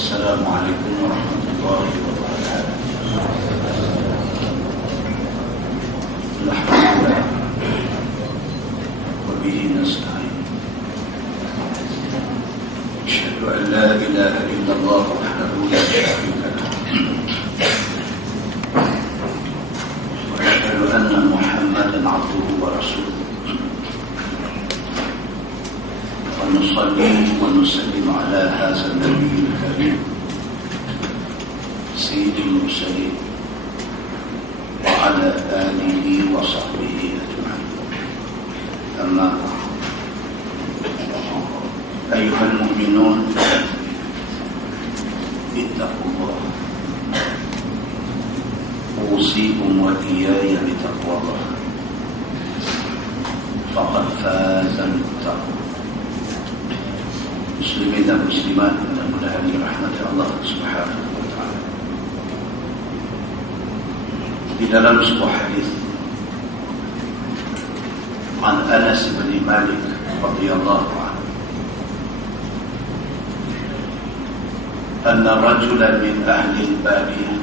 Assalamualaikum warahmatullahi wabarakatuh. Alhamdulillah wa bihi nasta'in. Asyhadu an la ilaha illallah wahdahu la syarika lahu wa asyhadu anna Muhammadan 'abduhu wa rasuluh. ونصلي ونسلم على هذا النبي الكريم سيد المرسلين وعلى آله وصحبه أجمعين. أما أيها المؤمنون اتقوا الله. أوصيكم وإياي بتقوى الله فقد فاز المتقون. Muslimin dan muslimat, mudah-mudahan dirahmati Allah Subhanahu wa taala. Di dalam sebuah hadis an Anas bin Malik radhiyallahu anhu, anna rajulan min ahli al-badiyah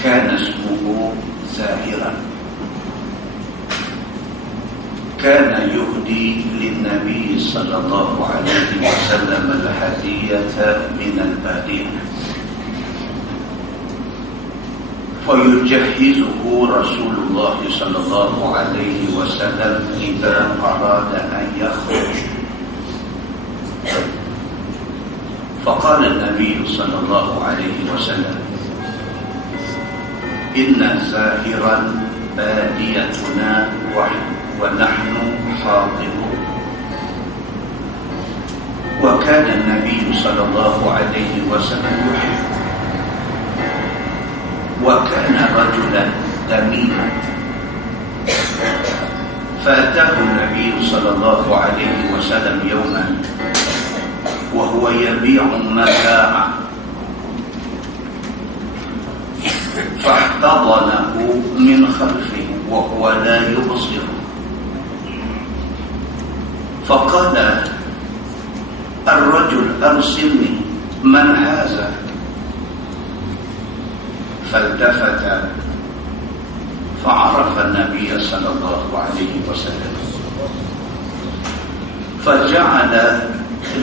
kana ismuhu Zahiran كان يهدي للنبي صلى الله عليه وسلم الهدية من البادية فيجهزه رسول الله صلى الله عليه وسلم إذا أراد أن يخرج. فقال النبي صلى الله عليه وسلم إن زاهرا باديتنا ونحن حاضرون. وكان النبي صلى الله عليه وسلم يحب، وكان رجلا دميما. فأتاه النبي صلى الله عليه وسلم يوما وهو يبيع متاعا فاحتضنه من خلفه وهو لا يبصر، فقال الرجل أرسلني من هذا؟ فالتفت فعرف النبي صلى الله عليه وسلم، فجعل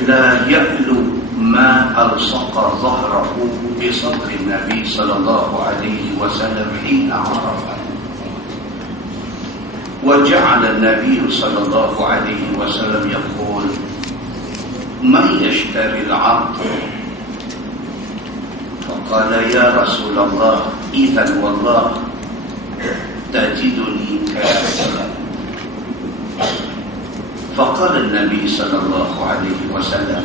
لا يألو ما ألصق ظهره بصدر النبي صلى الله عليه وسلم حين عرفه. وجعل النبي صلى الله عليه وسلم يقول من يشتري العبد؟ فقال يا رسول الله إذن والله تجدني كاسلا. فقال النبي صلى الله عليه وسلم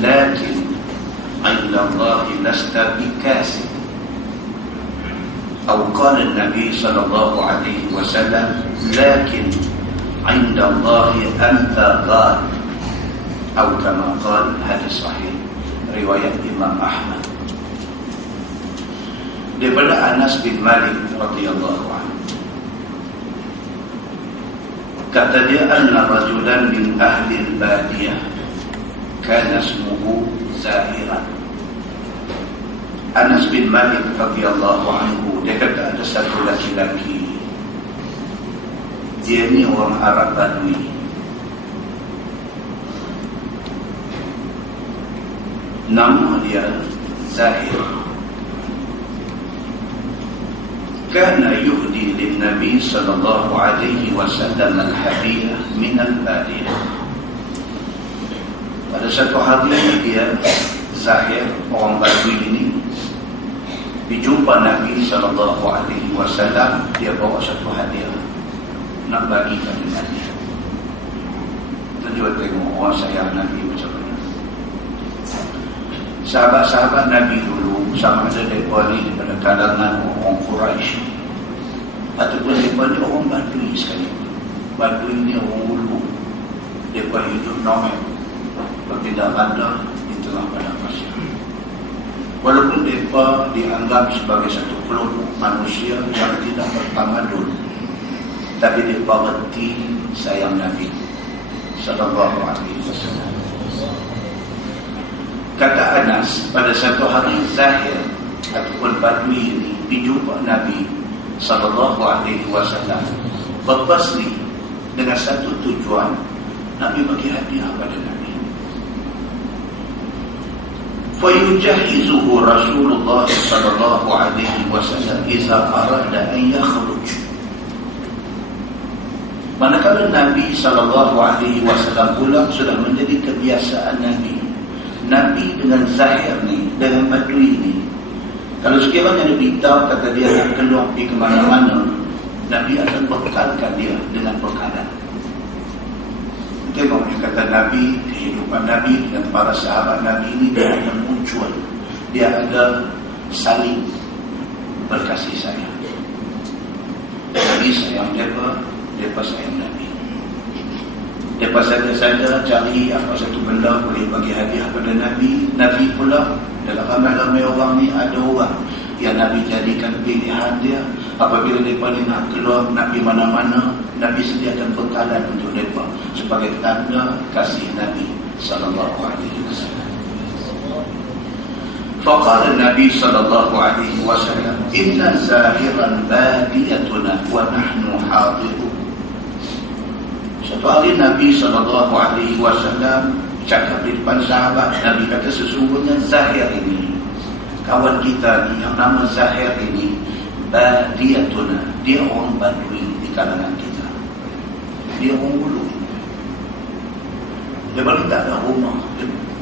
لكن عند الله لست بكاسل. أو قال النبي صلى الله عليه وسلم لكن عند الله أنت غال. أو كما قال. Hadis sahih riwayat Imam Ahmad. Daripada Anas bin Malik radhiyallahu anhu, kata dia, anna rajulan min ahli al-badiyah kana ismuhu Zahiran. Anas bin Malik radhiyallahu anhu, dia kata ada satu laki-laki, dia ni orang Arab Badui, nama dia Zahir. Kana yuhdi lin Nabi sallallahu alaihi wasallam al-hadiyah min al-badiyah. Pada satu hari dia Zahir, orang Badui ini, dijumpa Nabi sallallahu alaihi wasallam, dia bawa satu hadiah nak bagi kepada Nabi. Kita juga tengok orang sayang Nabi macam mana. Sahabat-sahabat Nabi dulu, sama ada mereka ni daripada kalangan orang Quraisy ataupun mereka ni orang Badui sekali. Badui ni orang Ulu, mereka hidup nomad, berpindah bandar di tengah padang pasir. Walaupun mereka dianggap sebagai satu kelompok manusia yang tidak bertamadun, tapi mereka berhati sayang Nabi sallallahu alaihi wasallam. Kata Anas, pada satu hari Zahir ataupun Badui ini dijumpa Nabi SAW berpasri dengan satu tujuan. Nabi bagi hadiah pada Nabi. Fayujahizuhu Rasulullah SAW iza arada an yakhruj. Manakala Nabi SAW pula sudah menjadi kebiasaan Nabi dengan Zahir ni, dengan Badui ni, kalau sekiranya Nabi tahu kata dia nak keluar pergi ke mana-mana, Nabi akan bekalkan dia dengan bekalan. Tengok yang kata Nabi, kehidupan Nabi dan para sahabat Nabi ini, dia ada muncul, dia ada saling berkasih sayang. Nabi sayang mereka sayang Nabi. Mereka saja cari apa satu benda boleh bagi hadiah pada Nabi. Nabi pula dalam ramai-ramai orang ni ada orang yang Nabi jadikan pilihan dia. Apabila mereka ni nak keluar, nak pergi mana-mana, Nabi sediakan bekalan untuk mereka sebagai tanda kasih Nabi SAW. Faqala Nabi SAW, inna zahiran badiyatuna wa nahnu hadirun. Satu hari Nabi SAW cakap di depan sahabat. Nabi kata, sesungguhnya Zahir ini, kawan kita ni yang nama Zahir ini, badiyatuna, dia orang Badui di kalangan kita. Dia orang Ulu. Dia balik tak ada rumah.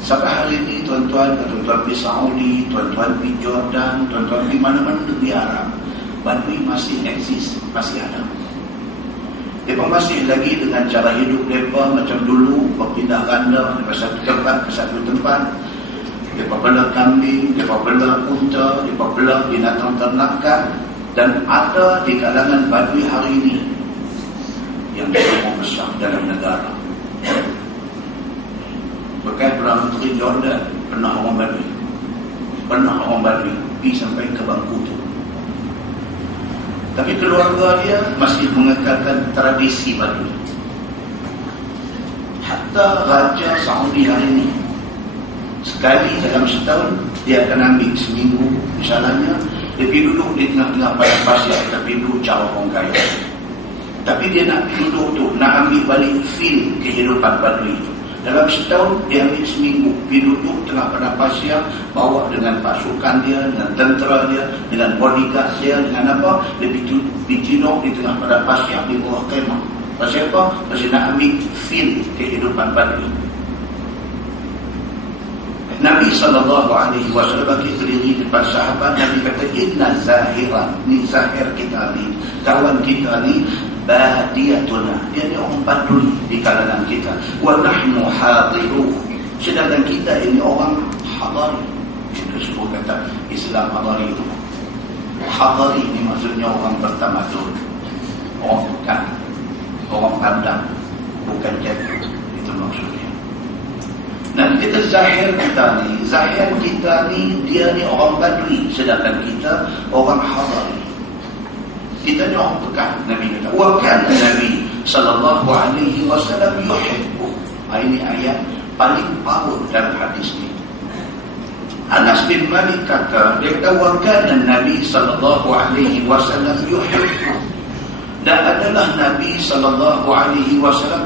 Sampai hari ini tuan-tuan pergi Saudi, tuan-tuan pergi Jordan, tuan-tuan pergi mana-mana negeri Arab, Badui masih eksis, masih ada. Mereka masih lagi dengan cara hidup mereka macam dulu, berpindah ganda dari satu tempat ke satu tempat. Mereka bela kambing, mereka bela unta, mereka bela binatang ternakan. Dan ada di kalangan Badui hari ini yang cukup besar dalam negara. Bekas Perdana Menteri Jordan pernah orang Badui pergi sampai ke Bangkutu. Tapi keluarga dia masih mengekalkan tradisi Badui. Hatta Raja Saudi hari ini, sekali dalam setahun dia akan ambil seminggu misalnya, dia pergi duduk di tengah-tengah padang pasir, tapi duduk cara orang kaya. Tapi dia nak duduk tu, nak ambil balik feel kehidupan Badui. Dalam setahun dia ambil seminggu, pergi duduk tengah padang pasir, bawa dengan pasukan dia, dengan tentera dia, dengan bodyguard dia, dengan apa, dia pergi tidur di tengah padang pasir di bawah kemah. Pasal apa? Pasal nak ambil feel kehidupan Badui. Nabi SAW bagi berdiri depan sahabat. Nabi kata, inna zahiran, ni Zahir kita ni, kawan kita ni, badiyatuna, dia ni orang Badui di kalangan kita. Wa nahnu hadiruh, sedangkan kita ini orang hadari. Itu sebut kata Islam hadari. Hadari ni maksudnya orang bertamadun, orang bukan, orang pandang, bukan jatuh. Itu maksudnya. Nah, kita Zahir kita ni, dia ni orang Badui, sedangkan kita orang hadari. Kita ni orang pekan. Nabi kata, wa kana Nabi SAW yuhibbu. Ini ayat paling power dalam hadis ni. Anas bin Malik kata, dia kata, wa kana Nabi SAW yuhibbu. Dan adalah Nabi SAW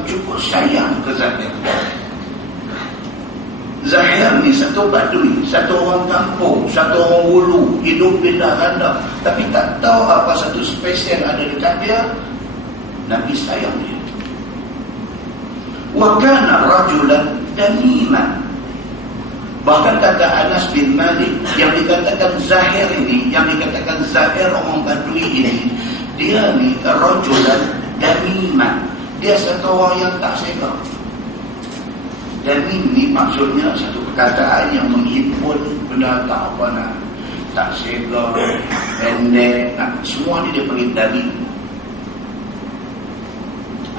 cukup sayang ke Zahir. Zahir ni satu Badui, satu orang kampung, satu orang Ulu, hidup pindah ganda, tapi tak tahu apa satu spesial ada dekat dia. Nabi sayang dia. Wa kana rajulan damiman. Bahkan kata Anas bin Malik, yang dikatakan Zahir ini, yang dikatakan Zahir orang Badui ini, dia ni rajulan damiman. Dia satu orang yang tak sega. Dan ini maksudnya satu perkataan yang menghimpun benda tak apa nak, tak sega, pendek, semua ni dia panggil dalil.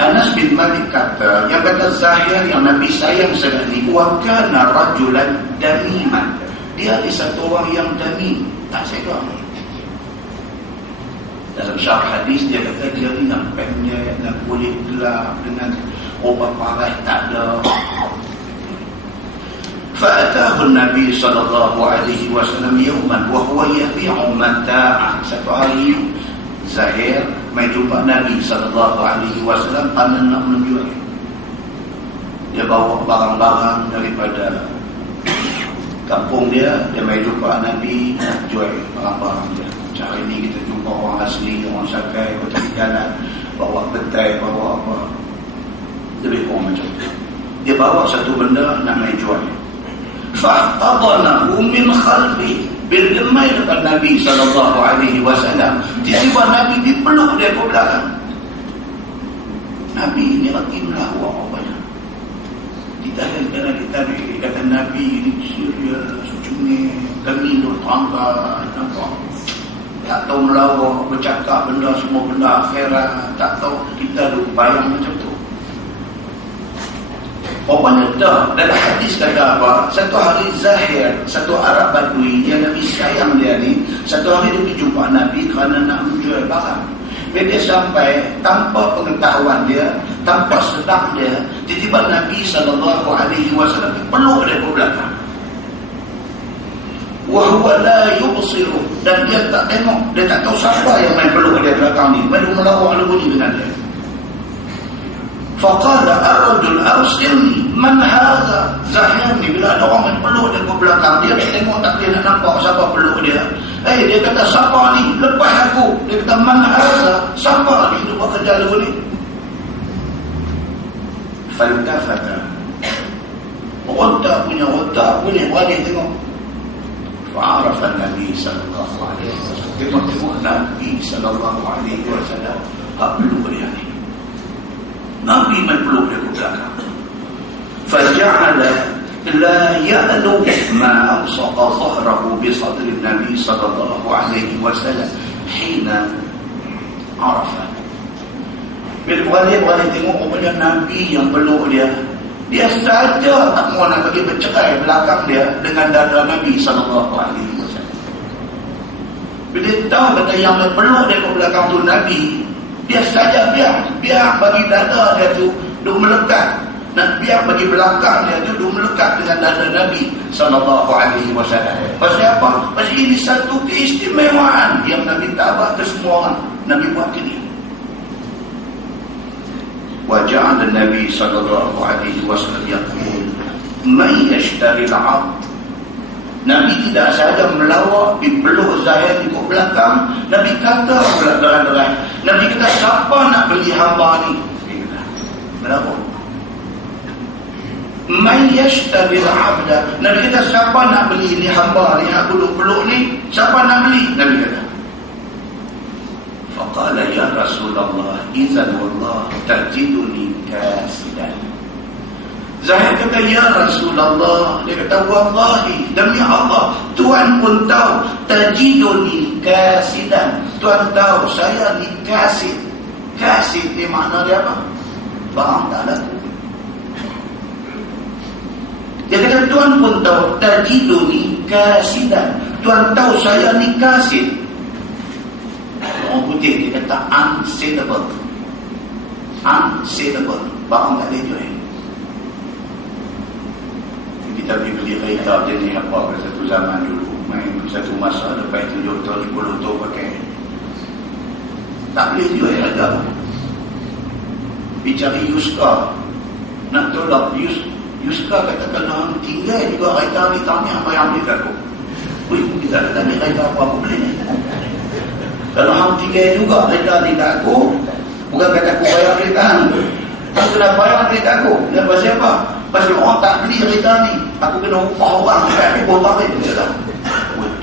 Anas bin Malik kata, yang kata Zahir yang Nabi sayang sangat ni, wa kana rajulan damiman. Dia ni satu orang yang damim, tak sega. Dalam syarh hadis dia kata dia ni nak pendek, nak kulit gelap, dengan obat parah tak ada. Fa'atahu Nabi sallallahu alaihi wasallam yawman wa huwa yabi'u mata'ah. Satu hari Zahir mai jumpa Nabi sallallahu alaihi wasallam kerana nak menjual. Dia bawa barang-barang daripada kampung dia mai jumpa Nabi nak jual barang-barang dia. Hari ini kita jumpa orang asli, orang Sakai, orang jalan, bawa petai, bawa apa. Lebih kurang macam tu. Dia bawa satu benda nak mai jual. Fa'adanahu min khalbi, bergemai dekat Nabi sallallahu alaihi wasallam. Tiba-tiba Nabi dipeluk dia ke belakang. Nabi ini lagi melawak apanya. Kita kata Nabi ini serius, cuma kami duk tangga, nampak. Tak tahu melawak, bercakap benda, semua benda akhirat. Tak tahu, kita duk bayang macam tu. Rupanya dah, dalam hadis kata apa? Satu hari Zahir, satu Arab Badui, dia Nabi sayang dia ni. Satu hari dia pergi jumpa Nabi kerana nak menjual barang. Bila dia sampai, tanpa pengetahuan dia, tanpa sedar dia, tiba-tiba Nabi SAW peluk dia ke belakang. Wahuwa la yubsiru, dan dia tak tengok, dia tak tahu siapa yang main peluk dia belakang ni. Baru melawak bunyi dengan dia. Faqala ar-rajul arsilni man hadha. Zahir ni bila ada orang main peluk dia ke belakang, dia tak tengok, tak boleh nak nampak siapa peluk dia. Dia kata siapa ni, lepas aku. Dia kata man hadha, siapa ni dia buat kerja dulu ni. Faltafata, otak punya balik tengok. Fa'arafa Nabi sallallahu alaihi wasallam, tengok Nabi sallallahu alaihi wasallam peluk dia ni. Nabi meluk dia ke belakang. Faja'ala la ya'lu ma awsaqa zahrahu bi sadri Nabi sallallahu alaihi wasallam hina arafa. Bila balik tengok rupanya Nabi yang peluk dia. Dia saja tak mahu nak pergi bercerai belakang dia dengan dada Nabi sallallahu alaihi wasallam. Bila dia tahu kata yang peluk dia ke belakang tu Nabi, dia saja biar bagi dada dia tu duk melekat, nak biar bagi belakang dia tu duk melekat dengan dada Nabi sallallahu alaihi wasallam. Pasal apa? Pasal ini satu keistimewaan yang Nabi tabak ke semua orang. Nabi buat ini. Wa ja'ala Nabi sallallahu alaihi wasallam yaqul man yashtari al-'abd. Nabi tidak saja melawak dipeluk Zahir di belakang. Nabi kata pula terang-terang, Nabi kata siapa nak beli hamba ni? Berapa? Man yashtari al-'abda. Nabi kata siapa nak beli ni hamba ni, aku duk peluk ni, siapa nak beli? Nabi kata. Faqala ya Rasulullah, izan wallah tajiduni kasidan. Zahir kata ya Rasulullah, dia kata wallahi, demi Allah, Tuhan pun tahu, tajiduni kasidan, Tuhan tahu saya ni kasid. Kasid ni makna dia apa? Barang tak laku. Dia kata Tuhan pun tahu, tajiduni kasidan, Tuhan tahu saya ni kasid. Orang putih dia kata unsellable. Unsellable, barang tak boleh jual. Kita pergi beli kereta jenis apa pada satu zaman dulu, main satu masa, lepas 7 tahun 10 tahun pakai, tak boleh jual harga. Bicara Yuska, nak tolak Yuska kata kalau tinggal juga kereta ni, tanya apa yang ambil aku. Kita tak tanya kereta apa aku beli ni. Kalau hang tinggal juga kereta ni kat aku, bukan kata aku bayar kereta ni, aku kena bayar kereta aku. Dan pasal apa? Pasal orang tak beli kereta ni, aku kena upah orang sampai aku botak ni. Dia kata,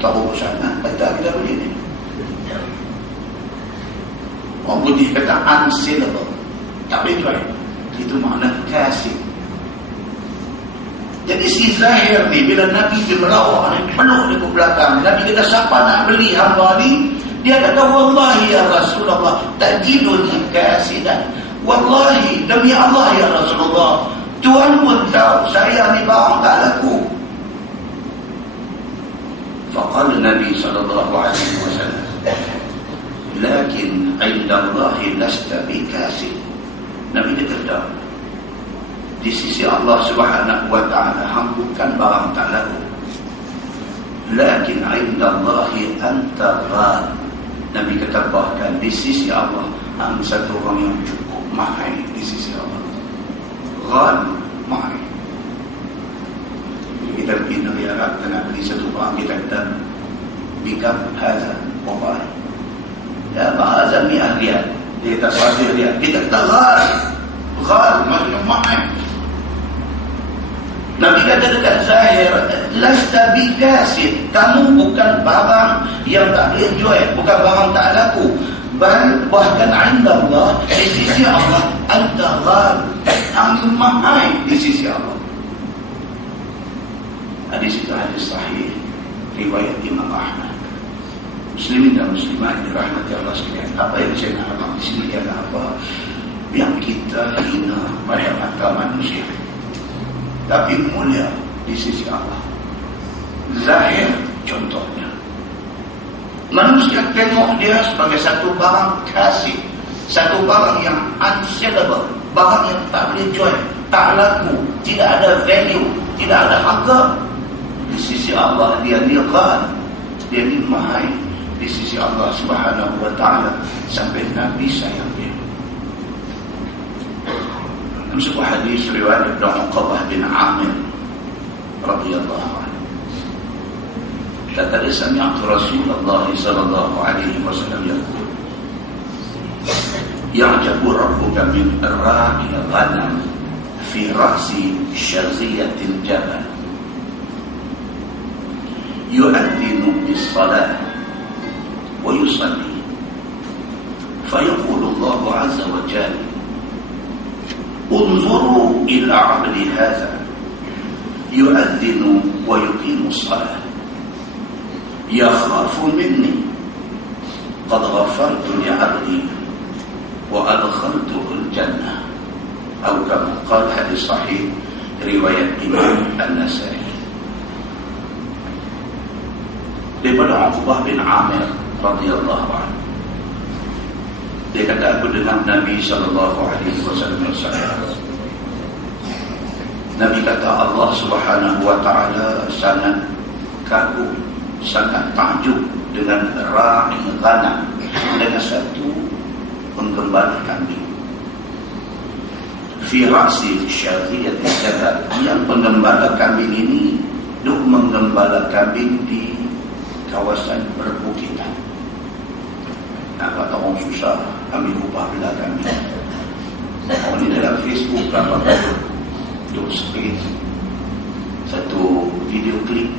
tak berapa sangat kereta kita beli ni. Orang putih kata unsellable, tak boleh jual. Itu makna kasih. Jadi si Zahir ni, bila Nabi dia melawak ni, peluk dia ke belakang, Nabi kata siapa nak beli hamba ni? Dia kata wallahi ya Rasulullah tajiduni kasidan. Wallahi, demi Allah ya Rasulullah, Tuhan pun tahu saya ni barang tak laku. Faqala Nabi sallallahu alaihi wasallam, lakin inda Allahi lasta bikasib. Nabi dia kata, di sisi Allah subhanahu wa ta'ala, hang bukan barang tak laku. Lakin indallahi anta ghal. Nabi kata bahkan di sisi Allah hang satu orang yang cukup mahal di sisi Allah. Ghal, mahal. Kita pergi negeri Arab, kita nak beli satu barang, kita kata bikam hadza wabah. Ya, bahasa mi'ah riyal. Dia kata 100 riyal. Kita kata ghal. Ghal, maksudnya mahal. Nabi kata dekat Zahir, lasta bikasid, kamu bukan barang yang tak boleh jual, bukan barang tak laku. Bahkan inda Allah, di sisi Allah, anta ghal, kamu mahal di sisi Allah. Hadis itu hadis sahih, riwayat Imam Ahmad. Muslimin dan muslimat dirahmati Allah sekalian. Apa yang saya nak abang di sini adalah apa yang kita hina pada mata manusia, tapi mulia di sisi Allah. Zahir contohnya, manusia tengok dia sebagai satu barang kasih, satu barang yang unsellable, barang yang tak boleh jual, tak laku, tidak ada value, tidak ada harga. Di sisi Allah dia ghal, dia ni mahal di sisi Allah Subhanahu wa ta'ala, sampai Nabi sayang dia. Dalam sebuah hadis riwayat Ibn Uqbah bin Amir radhiyallahu anhu, kata dia, sami'tu Rasulullah sallallahu alaihi wasallam yaqul, ya'jabu rabbuka min ra'i ghanam fi ra'si shaziyatil jabal yu'adhdhinu bis-salah wa yusalli, fayaqulu Allah azza wa jalla, انظروا إلى عبد هذا يؤذن ويقيم الصلاة يخاف مني قد غفرت لعبدي وأدخلته الجنة، أو كما قال حديث صحيح رواية إمام النسائي. Daripada Uqbah bin Amir radhiyallahu anhu, dia kata, aku dengar Nabi sallallahu alaihi wasallam bersabda. Nabi kata, Allah Subhanahu wa taala sangat kagum, sangat takjub dengan ra'i ghanam, dengan satu penggembala kambing. Fi ra'si syadhiyat jabal, yang penggembala kambing ini duk menggembala kambing di kawasan perbukitan. Nak kata orang susah ambil upah bila kambing. Orang ni dalam Facebook berapa duk screen satu video klip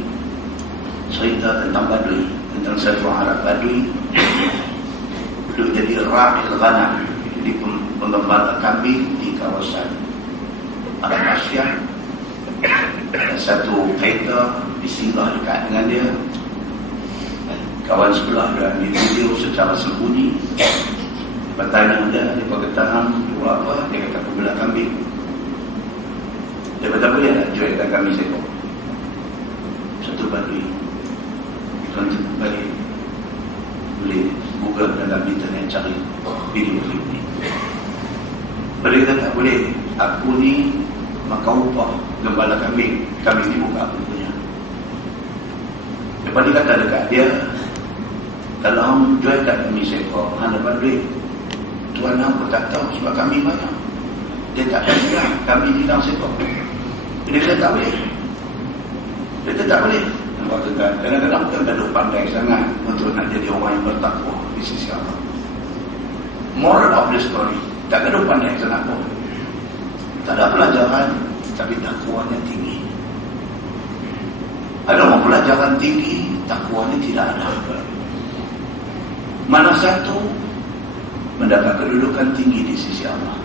cerita tentang Badui, tentang satu Arab Badui duk jadi ra'il ghanam, jadi penggembala kambing di kawasan Arab Asia. Satu kereta disinggah dekat dengan dia, kawan sebelah dia ambil video secara sembunyi. Bertanya dia, dia berkata, dua apa? Dia kata, pembela kambing. Dia kata, boleh tak jualkan kami seekor? Satu Badui. Tuan balik, boleh Google dalam internet cari video klip ni. Dia kata, tak boleh. Aku ni makan upah gembala kambing. Kambing ni bukan aku punya. Lepas dia kata dekat dia, kalau orang jualkan kami seekor, hang dapat duit. Tuan aku tak tahu sebab kami banyak. Dia tak tahu kami hilang seekor. Dia kata tak boleh. Dia kata tak boleh. Kadang-kadang kita tak pandai sangat untuk nak jadi orang yang bertakwa di sisi Allah. Moral of the story, tak ada pandai sangat pun. Tak ada pelajaran, tapi takwanya tinggi. Ada orang pelajaran tinggi, takwanya tidak ada. Mana satu mendapat kedudukan tinggi di sisi Allah.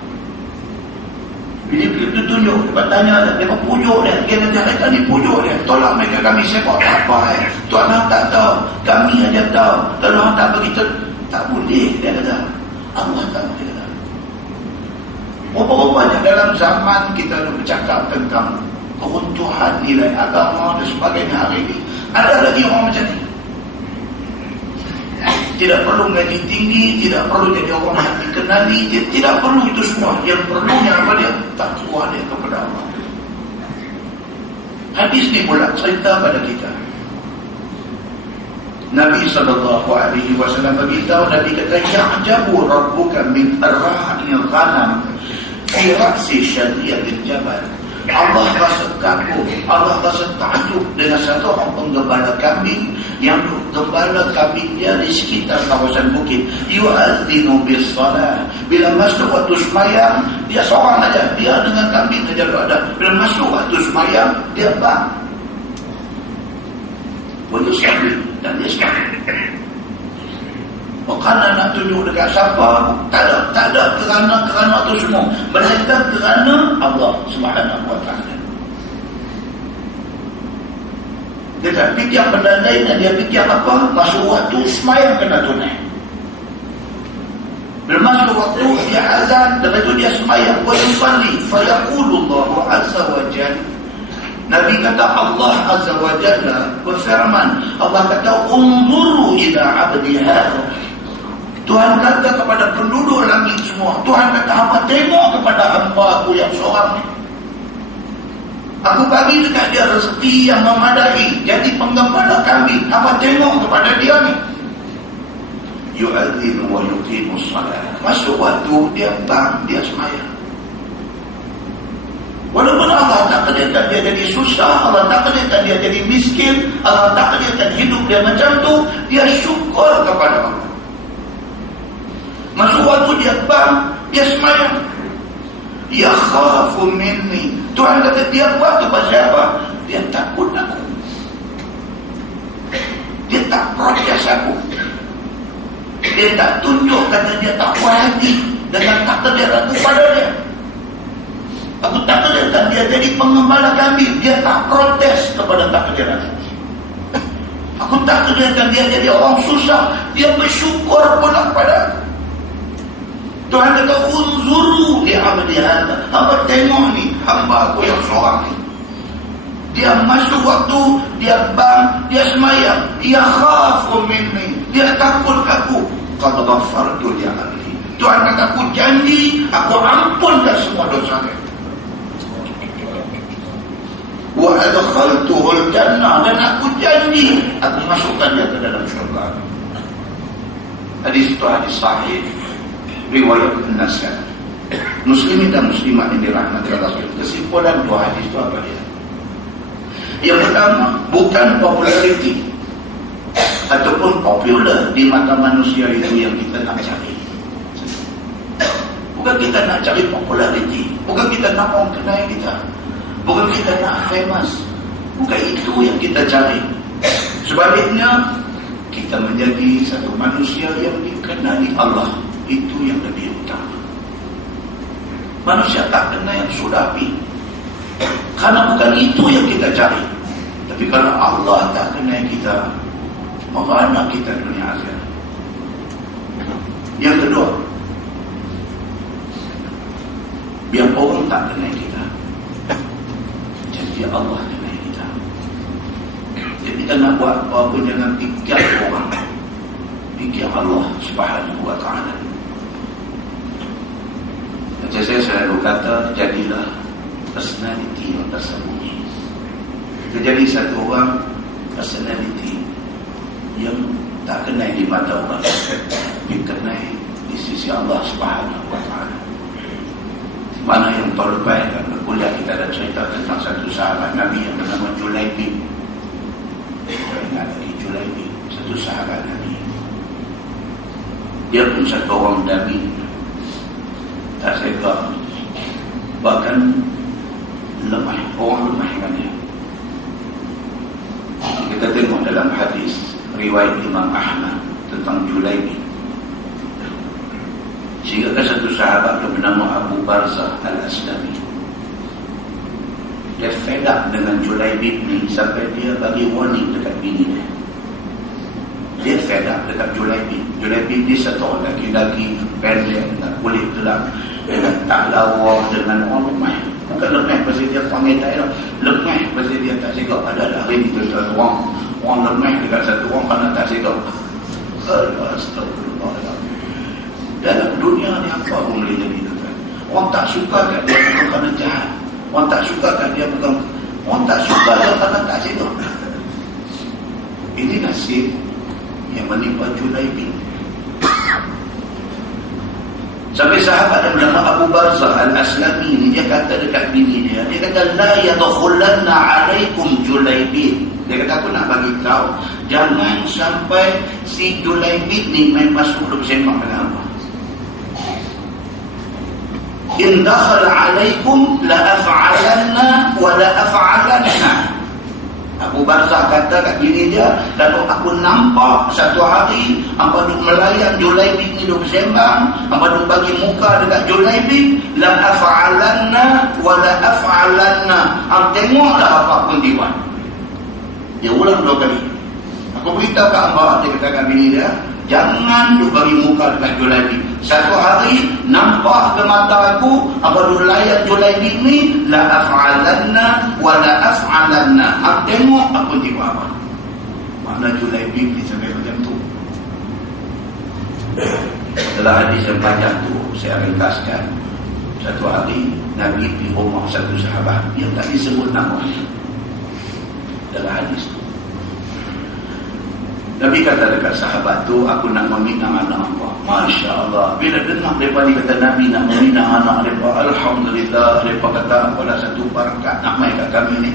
Bila itu tunjuk, dia tanya dia pujuk dia, dia nanti pujuk dia, tolak mereka kami sepak apa Tuan tak tahu, kami aja tahu. Kalau tak begitu, tak boleh, dia kata. Allah tak boleh kata. Berapa-berapanya dalam zaman kita bercakap tentang keruntuhan nilai agama dan sebagainya hari ini, ada lagi orang macam ni. Tidak perlu gaji tinggi, tidak perlu jadi orang yang dikenali, tidak perlu itu semua. Yang perlunya apa dia? Takwa dia kepada Allah. Hadis ni pula cerita pada kita. Nabi SAW beritahu, Nabi kata, ya'jabu rabbuka min ar-ra'il ghanam fi ra'si syariyatil jabal. Allah rasa takut, Allah rasa takut dengan satu orang penggembala kambing yang gembala kambing dia di sekitar kawasan bukit. Yu'adzinu bis salah. Bila masuk waktu sembahyang, dia seorang aja, dia dengan kambing saja berada. Bila masuk waktu sembahyang, dia bang. Boleh sekali dan dia sekali. Kerana nak tunjuk dekat siapa? Tak ada kerana tu semua, melainkan kerana Allah Subhanahu wa ta'ala. Dia tak fikir benda lain, dan dia fikir apa? Masuk waktu sembahyang kena tunai. Bila masuk waktu dia azan, lepas tu dia sembahyang, wa yusalli fa yaqulu Allahu azza wa jalla. Nabi kata, Allah azza wa jalla berfirman, Allah kata, unzuru ila abdi hadha. Tuhan kata kepada penduduk langit semua, Tuhan kata, hamba tengok kepada hamba aku yang seorang ni. Aku bagi dekat dia rezeki yang memadai, jadi penggembala kambing. Hamba tengok kepada dia ni. Yu'adzinu wa yuqimus salat. Masuk waktu dia bang, dia sembahyang. Walaupun Allah takdirkan dia jadi susah, Allah takdirkan dia jadi miskin, Allah takdirkan hidup dia macam tu, dia syukur kepada Allah. Masuk waktu dia bang, dia sembahyang. Ya khafu minni. Tuhan kata dia buat tu pasal apa? Dia takut aku. Dia tak protes aku. Dia tak tunjuk kata dia tak puas hati dengan takdir aku pada dia. Aku takdirkan dia jadi pengembala kambing, dia tak protes kepada takdir aku. Aku takdirkan dia jadi orang susah, dia bersyukur pula pada aku. Tuhan kata, unzuru li abdi hadha. Hamba tengok ni, hamba aku yang seorang ni. Dia masuk waktu, dia bang, dia sembahyang. Dia khafu minni. Dia takut aku. Qad ghafartu li abdi. Tuhan kata, aku janji, aku ampunkan semua dosa dia. Wa adkhaltuhul jannah. Dan aku janji, aku masukkan dia ke dalam syurga. Hadis itu hadis sahih, riwayat An-Nasai. Muslimin dan muslimat yang dirahmati Allah. Kesimpulan dua hadis itu apa dia? Yang pertama, bukan populariti ataupun popular di mata manusia itu yang kita nak cari. Bukan kita nak cari populariti, bukan kita nak orang kenal kita, bukan kita nak famous. Bukan itu yang kita cari. Sebaliknya, kita menjadi satu manusia yang dikenali Allah. Itu yang lebih utama. Manusia tak kenal yang sudah pi. Karena bukan itu yang kita cari. Tapi kalau Allah tak kenal kita, mana kita dunia akhirat? Yang kedua, biar orang tak kenal kita, jadi Allah kenal kita. Jadi kita nak buat apa-apa jangan fikir orang, fikir Allah Subhanahu wa ta'ala. Macam saya selalu kata, jadilah personality yang tersembunyi. Jadi satu orang personality yang tak kenal di mata orang, tapi kenal di sisi Allah Subhanahu wa ta'ala. Mana yang tahun lepas kan kuliah kita ada cerita tentang satu sahabat Nabi yang bernama Julaibib. Ingat lagi Julaibib, satu sahabat Nabi. Dia pun satu orang Nabi, tak seka, bahkan lemah, orang lemah kan dia. Kita tengok dalam hadis riwayat Imam Ahmad tentang Julaibib. Sehingga ada satu sahabat yang bernama Abu Barzah Al-Aslami. Dia fed up dengan Julaibib ni sampai dia bagi warning dekat bini dia. Dia fed up dekat Julaibib. Julaibib ni satu orang laki-laki pendek dengan kulit gelap, dengan tak lawa, dengan orang lemah. Bukan lemah pasal dia panggil tak elok, lemah pasal dia tak segak. Ada hari ni tuan orang lemah dekat satu orang kerana tak segak. Astagfirullahaladzim. Dalam dunia ni apa pun boleh jadi tuan. Orang tak suka kat dia bukan kerana jahat, orang tak suka kat dia bukan Orang tak suka dia tak situ. Ini nasib yang menimpa Julaibi. Sampai sahabat yang bernama Abu Barzah Al-Aslami ni, dia kata dekat bini dia kata, la yadkhulanna alaikum Julaibi. Dia kata, aku nak bagi tahu, jangan sampai si Julaibi ni main masuk dalam sembang dengan Allah. In dakhala alaikum la af'alanna wa la af'alanna. Abu Barzah kata kat bini dia, kalau aku nampak satu hari hangpa duk melayan Julaibi ni duk sembang, hangpa duk bagi muka dekat Julaibi, la af'alanna wa la af'alanna. Hang tengoklah apa pun dia buat. Dia ulang 2 kali. Aku beritahu kat hamba, dia kata kat bini dia, jangan duk bagi muka dekat Julaibi. Satu hari nampak ke mata aku apa duk layan Julaibi ni, la af'alanna wa la af'alanna. Aku tengok aku tiba apa. Makna Julaibi ni sampai macam tu. Setelah hadis yang panjang tu, saya ringkaskan. Satu hari Nabi di rumah satu sahabat yang tak disebut nama dalam hadis tu. Nabi kata dekat sahabat tu, aku nak meminta anak apa. Masya Allah. Bila dengar mereka ni kata Nabi nak meminta anak mereka, Alhamdulillah, mereka kata pada satu barakat nak main kat kami ni.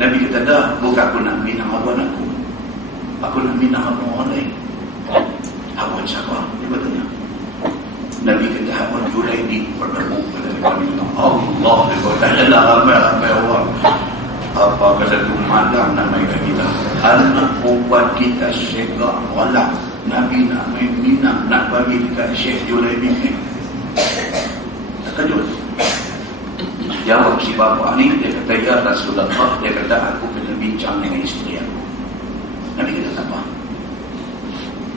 Nabi kata, dah, bukan aku nak minta abang aku. Aku nak minta abang orang lain. Abang siapa? Dia bertanya. Nabi kata, abang Julaibi bertemu pada kami. Allah, dia bertanya lah ramai-ramai orang. Apakah satu malam nak main kat kita? Anak perempuan kita syekh walak. Nabi nak main minang, nak bagi dekat Syekh Julaibi ni. Terkejut. Jawab si bapa ni, dia kata, ya Rasulullah, dia kata, aku kena bincang dengan isteri aku. Nabi kata, apa?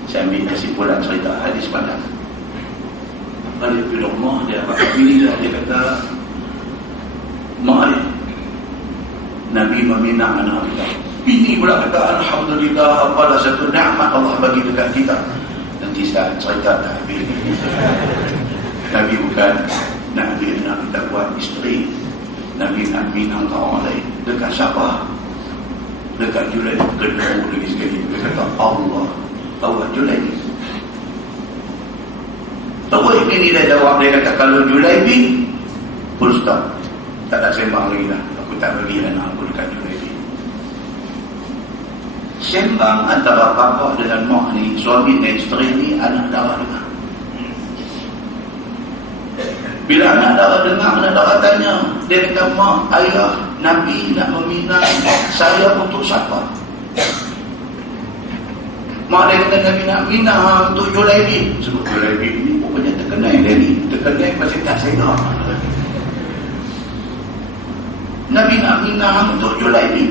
Saya ambil kesimpulan cerita hadis pandang. Balik ke rumah, dia pakai bini dia kata, mak dia, Nabi meminang anak kita. Bini pula kata, Alhamdulillah, apalah satu nikmat Allah bagi dekat kita. Nanti saya cerita tak habis. Nabi bukan Nabi nak kita buat isteri. Nabi nak minang orang lain. Dekat siapa? Dekat Julaibi. Kedua lagi sekali. Dia kata, Allah bawa Julaibi. Terus bini dia jawab, dia kata, kalau Julaibi, full stop. Tak ada sembang lagi lah. Aku tak bagi anak aku dekat Julaibi. Sembang antara bapa dengan mak ni, suami dan isteri ni, anak darah dengar. Bila anak darah dengar, anak darah tanya, dia kata, mak, ayah, Nabi nak meminang saya untuk siapa? Mak dia kata, Nabi nak minang untuk Julaibi. Sebut Julaibi ni pokoknya terkenal dia ni, terkenal pasal tak saya. Nabi nak minang untuk Julaibi.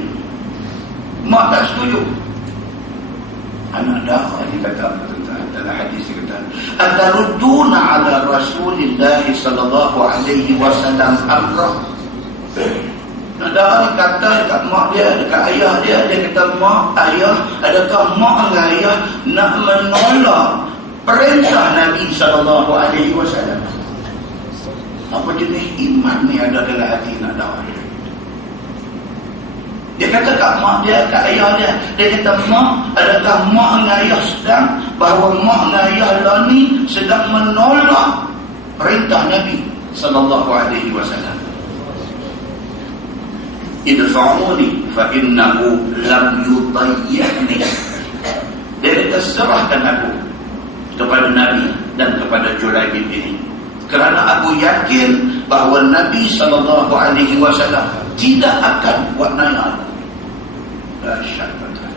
Mak tak setuju. Anak darah ni kata dalam hadis dia kata, atarudduna ala Rasulillah sallallahu alaihi wasallam amra. Darah ni kata dekat mak dia, dekat ayah dia, dia kata, mak, ayah, adakah mak dengan ayah nak menolak perintah Nabi sallallahu alaihi wasallam? Apa jenis iman ni ada dalam hati nak darah dia? Dia kata kat mak dia, kat ayah dia. Dia kata, mak, adakah mak dan ayah sedang, bahawa mak dan ayah lah ni sedang menolak perintah Nabi sallallahu alaihi wasallam. Idfa'uni fa innahu lam yutayyihni. Dia kata, serahkan aku kepada Nabi dan kepada Julaibi ini. Kerana aku yakin bahawa Nabi sallallahu alaihi wasallam tidak akan buat naya aku. Dahsyat betul.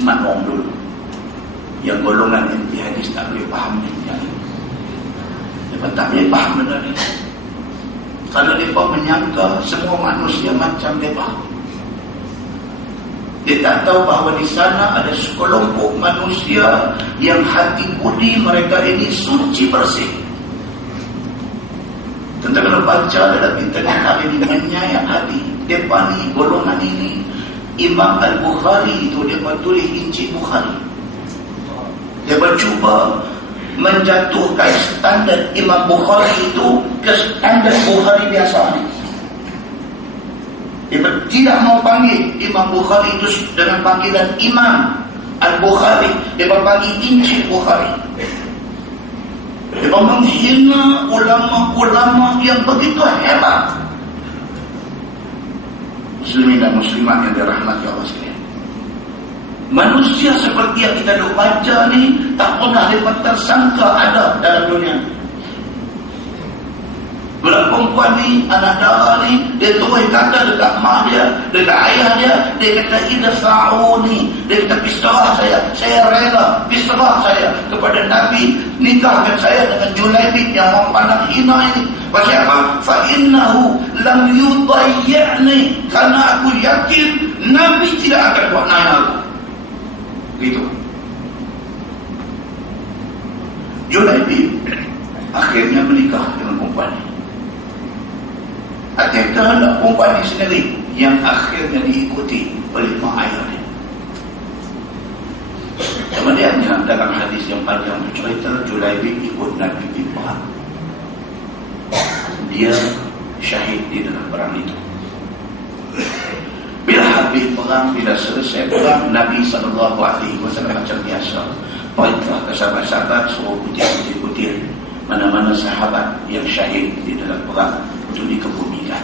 Iman orang dulu yang golongan anti hadis tak boleh faham ni. Dia tak boleh faham benda ni. Kalau mereka menyangka semua manusia macam mereka, dia tak tahu bahawa di sana ada sekelompok manusia yang hati budi mereka ini suci bersih. Tentang kalau baca dalam internet hari ini menyayat hati. Mereka ni, golongan ini, Imam Al-Bukhari itu dia tulis Injil Bukhari. Dia cuba menjatuhkan standar Imam Bukhari itu ke standar Bukhari biasa ni. Dia tidak mau panggil Imam Bukhari itu dengan panggilan Imam Al-Bukhari. Dia panggil Injil Bukhari. Dia menghina ulama-ulama yang begitu hebat. Muslimin dan muslimat yang dirahmati Allah sekalian. Manusia seperti yang kita duk baca ni tak pernah dapat tersangka ada dalam dunia. Budak perempuan ni, anak dara ni, dia terus kata dekat mak dia, dekat ayah dia kata idfa'uni, dia kata pisrah saya rela pisrah saya kepada Nabi, nikahkan saya dengan Julaibib yang orang pandang hina ini. Pasal apa? Fa innahu lam yudayyi'ni, karena aku yakin Nabi tidak akan buat naik aku. Gitu. Julaibib akhirnya menikah dengan perempuan ini. Ada kehendak perempuan ini sendiri yang akhirnya diikuti oleh mak ayah dia. Kemudiannya dalam hadis yang panjang bercerita, Julaibib ikut Nabi di perang. Dia syahid di dalam perang itu. Bila habis perang, bila selesai perang, Nabi SAW macam biasa perintah ke sahabat-sahabat suruh putih-putih mana-mana sahabat yang syahid di dalam perang untuk dikebumikan.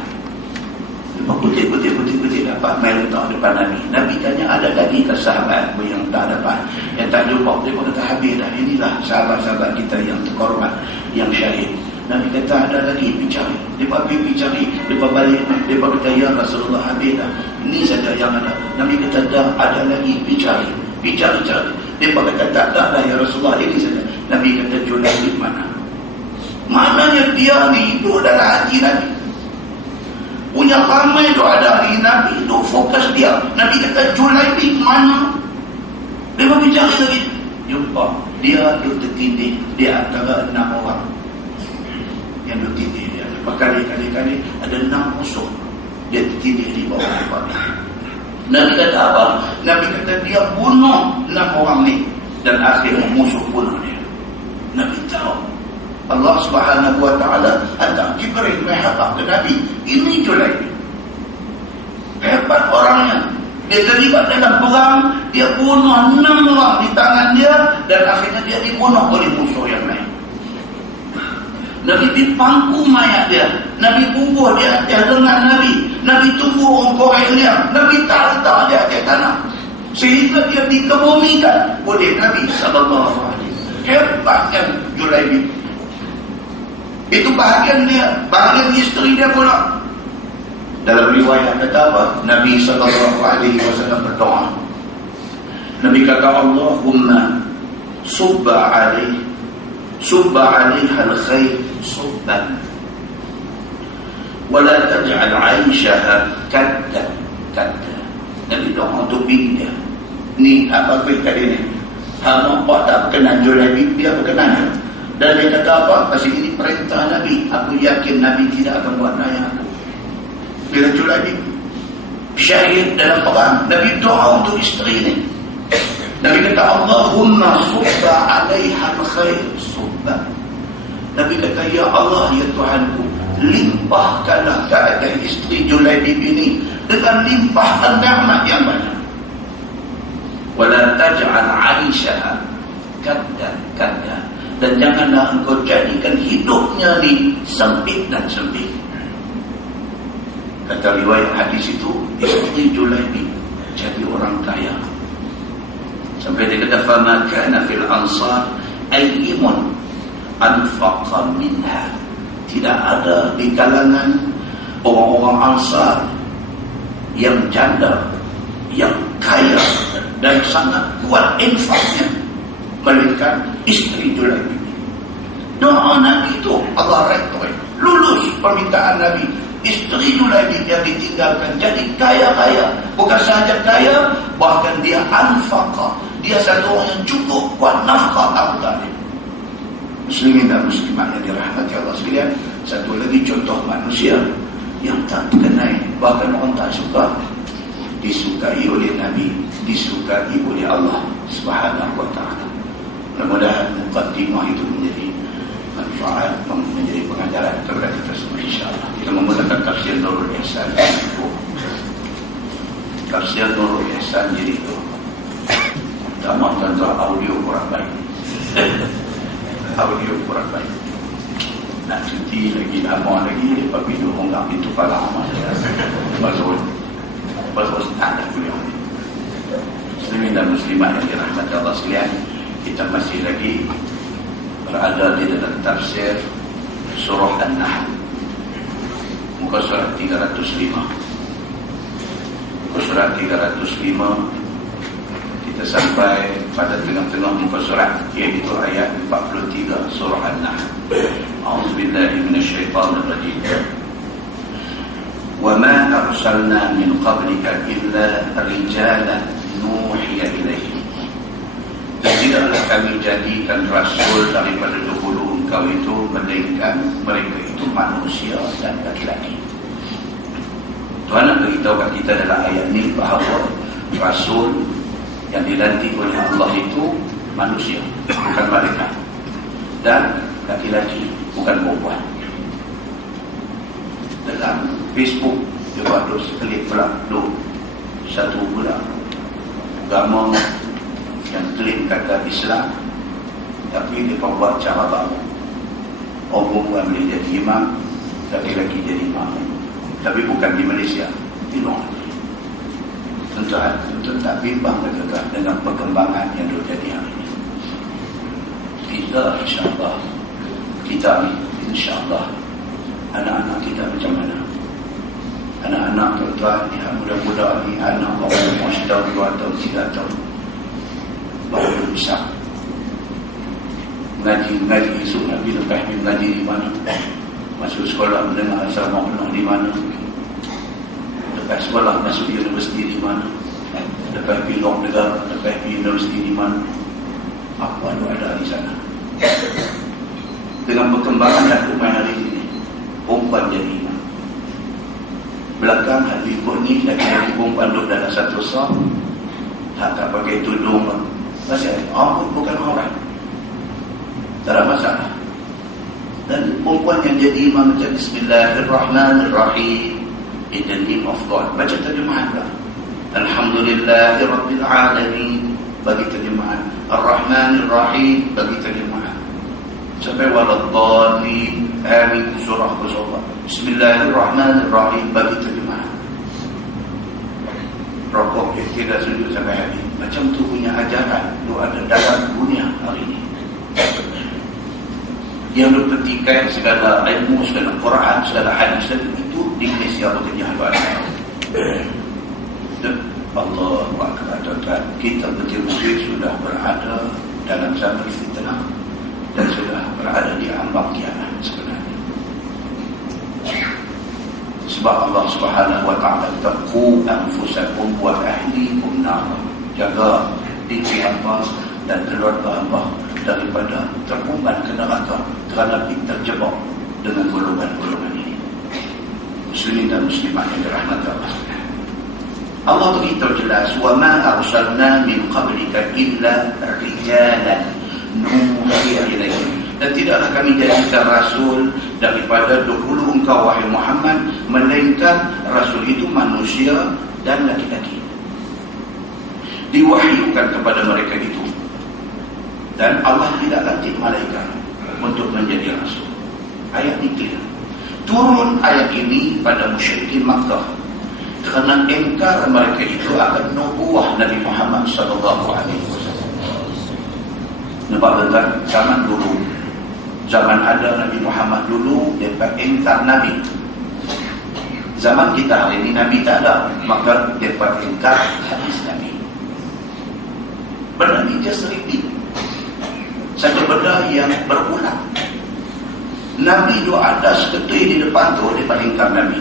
Lepas putih dapat main letak depan Nabi. Nabi tanya, ada lagi ke sahabat yang tak dapat, yang tak jumpa? Dia kata habis dah. Inilah sahabat-sahabat kita yang terkorban, yang syahid. Nabi kata ada lagi, pergi cari. Dia pergi cari, dia balik, dia kata ya Rasulullah habis dah. Ini saja yang ada. Nabi kata dah ada lagi, pergi cari. Dia kata tak dah ya Rasulullah, ini saja. Nabi kata Julaibib mana? Maknanya dia ni hidup dalam hati Nabi. Punya ramai tu ada di Nabi, tu fokus dia. Nabi kata Julaibib mana? Dia pergi cari lagi. Jumpa. Dia tu tertindih di antara 6 orang yang tertindih dia. Lepas kali-kali ada 6 musuh. Dia tertindih di bawah. Nabi kata apa? Nabi kata dia bunuh 6 orang ni. Dan akhirnya musuh bunuh dia. Nabi tahu. Allah Subhanahu wa ta'ala hantar Jibril menghadap ke Nabi. Ini Julaibib. Hebat orangnya. Dia terlibat dalam perang, dia bunuh 6 orang di tangan dia, dan akhirnya dia dibunuh oleh musuh yang lain. Nabi dipangku mayat dia, Nabi kubur dia atas lengan Nabi, Nabi tunggu orang dia, Nabi tak letak dia atas tanah, sehingga dia dikebumikan oleh Nabi sallallahu alaihi wasallam. Hebatnya Julaibib. Itu bahagian dia, bahagian isteri dia pula. Dalam riwayat kata apa? Nabi SAW berdoa. Nabi kata Allahumma subba alaiha al-khair subban wala taj'al 'aishaha kaddan. Nabi doa untuk bini dia. Ni apa kata dia ni? Nampak tak berkenan Julaibib, dia berkenan. Dan dia kata apa? Pasal ini perintah Nabi. Aku yakin Nabi tidak akan buat naya aku. Bila Julaibib syahid dalam perang, Nabi doa untuk isteri ni. Nabi kata Allahumma subba alaiha al-khair subba. Nabi kata ya Allah ya Tuhanku, limpahkanlah ke atas isteri Julaibib ini dengan limpahan nikmat yang banyak. Wala taj'al 'aishaha kaddan. Dan janganlah engkau jadikan hidupnya ni sempit dan sempit. Kata riwayat hadis itu, isteri Julaibib jadi orang kaya. Sampai dia kata fama kana fil ansar ayyimun anfaqa minha. Tidak ada di kalangan orang-orang Ansar yang janda, yang kaya dan sangat kuat infaknya, melainkan isteri Julaibib. Doa Nabi itu Allah redha, lulus permintaan Nabi. Isteri Julaibib yang ditinggalkan jadi kaya-kaya. Bukan sahaja kaya, bahkan dia anfaqa. Dia satu orang yang cukup buat nafkah Abu Talib. Muslimin dan muslimat yang dirahmati Allah sekalian, satu lagi contoh manusia yang tak dikenal, bahkan orang tak suka, disukai oleh Nabi, disukai oleh Allah Subhanahu wa ta'ala. Mudah-mudahan mukadimah itu menjadi manfaat, menjadi pengajaran kepada kita semua, insyaAllah. Kita menggunakan tafsir Nurul Ihsan. Tafsir Nurul Ihsan jadi itu tamang tentang audio kurang baik. Audio kurang baik. Nak cuti lagi, lama lagi, tapi dia honggak pintu palang amat. Pasal tak ada kuliah. Muslimin dan muslimat yang dirahmati Allah sekalian, kita masih lagi berada di dalam tafsir surah An-Nahl, muka surat 305. Muka surat 305 kita sampai pada tengah-tengah muka surat, iaitu ayat 43 surah An-Nahl. A'udzubillahi minasyaitanirrajim. Wa ma arsalna min qablika illa rijalan nuhiya ilaihim. Dan tidaklah kami jadikan rasul daripada dahulu engkau itu, melainkan mereka itu manusia dan laki-laki. Tuhan nak beritahu kat kita dalam ayat ini bahawa rasul yang dilantik oleh Allah itu manusia, bukan malaikat, dan laki-laki, bukan perempuan. Dalam Facebook dia buat sekali pula satu bulan agama yang klaim kata Islam, tapi dia buat cara baru. Orang perempuan boleh jadi imam, laki-laki jadi imam, tapi bukan di Malaysia, di luar. Tentu tak bimbang dengan perkembangan yang terjadi hari ini. Kita insyaAllah anak-anak kita macam mana? Anak-anak tuan-tuan yang muda-muda ni, anak baru umur 1 tahun, 2 tahun, 3 tahun, baru besar. Mengaji esok Nabi lepas mengaji di mana? Masuk sekolah mendengar asrama penuh di mana? Lepas sekolah masuk universiti di mana? Lepas pergi luar negara, lepas pergi universiti di mana? Apa yang ada di sana? Dengan perkembangan dan rumah hari ini, perempuan jadi imam. Belakang hari ini laki-laki perempuan duduk dalam satu saf, tak pakai tudung, masih bukan orang, tak ada masalah. Dan perempuan yang jadi imam macam Bismillahirrahmanirrahim, in the name of God, baca terjemahan lah. Alhamdulillahirabbil alamin, bagi terjemahan. Ar-Rahmanirrahim, bagi terjemahan. Sampai waladhdallin, amin, surah bersurah. Bismillahirrahmanirrahim, bagi terjemahan. Rokok tidak sujud sampai hari. Macam tu punya ajaran itu ada dalam dunia hari ini. Yang berpetikai segala ilmu, segala Quran, segala hadis itu di Malaysia bekerja haluan. Allah Akbar, tuan-tuan, kita betul-betul sudah berada dalam zaman fitnah dan sudah berada di ambang kiamat sebenarnya. Sebab Allah Subhanahu wa taala taqu anfusakum wa ahlikum nar, jaga diri hamba dan keluarga hamba daripada terkumban ke neraka kerana terjebak dengan golongan-golongan ini. Muslimin dan muslimat yang dirahmati Allah. Allah beritahu jelas, wa ma arsalna min qablika illa rijalan nuhiya ilaihim. Dan tidaklah kami jadikan rasul daripada dahulu engkau wahai Muhammad, melainkan rasul itu manusia dan laki-laki. Diwahyukan kepada mereka itu. Dan Allah tidak lantik malaikat untuk menjadi rasul. Ayat ini clear. Turun ayat ini pada musyrikin Makkah kerana engkar mereka itu akan nubuah Nabi Muhammad sallallahu alaihi wasallam. Nampak tuan, zaman dulu, zaman ada Nabi Muhammad dulu, mereka engkar Nabi. Zaman kita hari ini Nabi tak ada, maka mereka engkar hadis Nabi. Benda ni just repeat. Satu benda yang berulang. Nabi itu ada seketui di depan tu, mereka engkar Nabi.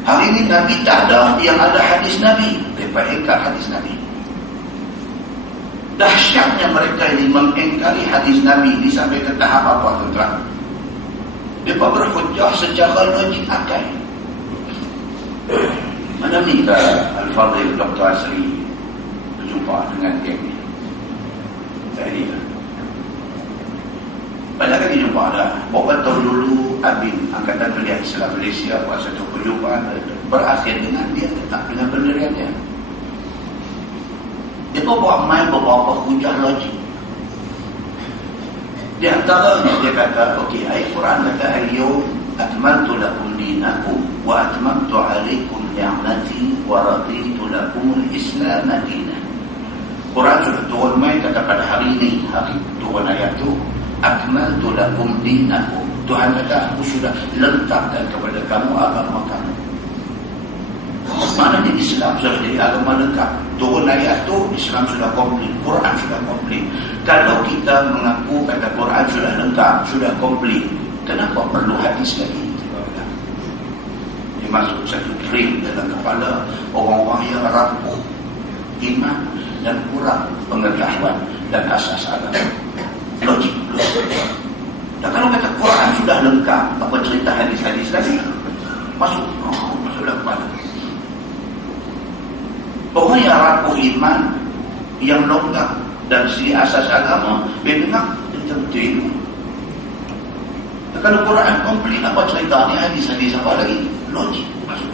Hari ini Nabi tak ada, yang ada hadis Nabi, mereka engkar hadis Nabi. Dahsyatnya mereka ini mengingkari hadis Nabi ini sampai ke tahap apa tuan-tuan? Mereka berhujjah secara logik akal. Mana minta Al-Fadhil Dr. Asri berjumpa dengan dia ni. ini lah. Banyak kali jumpa ada. Beberapa tahun dulu Abin Angkatan Belia Islam Malaysia buat satu perjumpaan, berakhir dengan dia tetap dengan pendirian dia. Dia bawa main beberapa hujah logik. Di antaranya dia kata, okey, ayat Quran kata, al-yawm akmaltu lakum dinakum wa atmamtu alaikum ni'mati wa raditu lakum al-islam dinan. Quran sudah turun main kata pada hari ini, hari turun ayat itu, akmaltu lakum dinakum. Tuhan kata, aku sudah lengkapkan kepada kamu agama kamu. Maknanya Islam sudah jadi agama lengkap. Turun ayat itu, Islam sudah komplit, Quran sudah komplit. Kalau kita mengaku kata Quran sudah lengkap, sudah komplit, kenapa perlu hadis lagi? Dia masuk satu dream dalam kepala orang-orang yang rapuh iman dan kurang pengetahuan dan asas agama. Logik. Dan kalau kata Quran sudah lengkap, apa cerita hadis-hadis lagi? Masuk dalam kepala. Orang yang rapuh iman, yang longgar dan segi asas agama, dia dengar dia tertidur. Kalau Quran komplit, apa cerita ni? Hadis-hadis apa lagi? Logik masuk.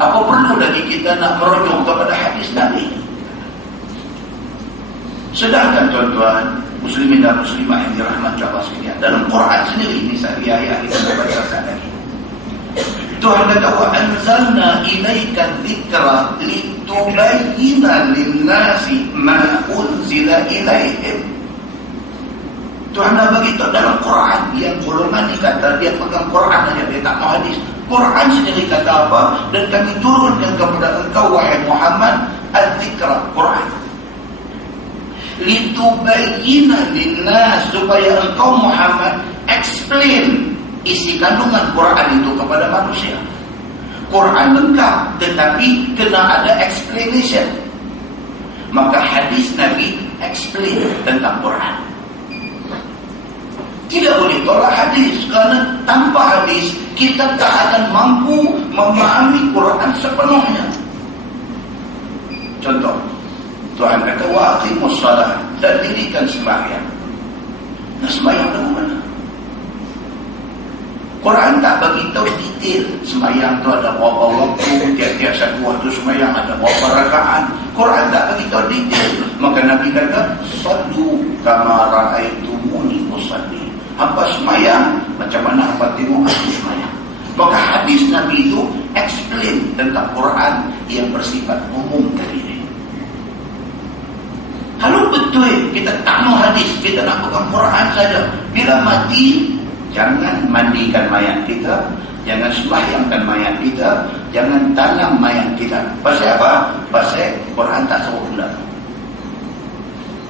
Apa perlu lagi kita nak merujuk kepada hadis Nabi? Sedangkan tuan-tuan muslimin dan muslimah yang dirahmati Allah sekalian, dalam Quran sendiri, misalnya ayat kita baca saat lagi, Tuhan kata, wa anzalna ilaika dzikra litubayyina lin-nasi ma unzila ilaihim. Tuhan dah beritahu dalam Quran, yang golongan ni kata dia pegang Quran saja, dia tak mau hadis. Quran sendiri kata apa? Dan kami turunkan kepada engkau wahai Muhammad al-dzikra, Quran, litubayyina lin-nas, supaya engkau Muhammad explain isi kandungan Quran itu kepada manusia. Quran lengkap, tetapi kena ada explanation. Maka hadis Nabi explain tentang Quran. Tidak boleh tolak hadis, kerana tanpa hadis kita tak akan mampu memahami Quran sepenuhnya. Contoh, Tuhan kata, wa aqimus salat, dan dirikan sembahyang. Nah, sembahyang dari mana? Quran tak bagi tahu detail sembahyang tu ada berapa waktu, tiap-tiap satu waktu sembahyang ada berapa rakaat. Quran tak bagi tahu detail. Maka Nabi kata, sallu kama ra'aitumuni usalli. Hampa sembahyang macam mana hampa tengok aku sembahyang. Maka hadis Nabi itu explain tentang Quran yang bersifat umum tadi ini. Kalau betul kita tak mau hadis, kita nak pegang Quran saja, bila mati jangan mandikan mayat kita, jangan sembahyangkan mayat kita, jangan tanam mayat kita. Pasal apa? Pasal Quran tak suruh pula.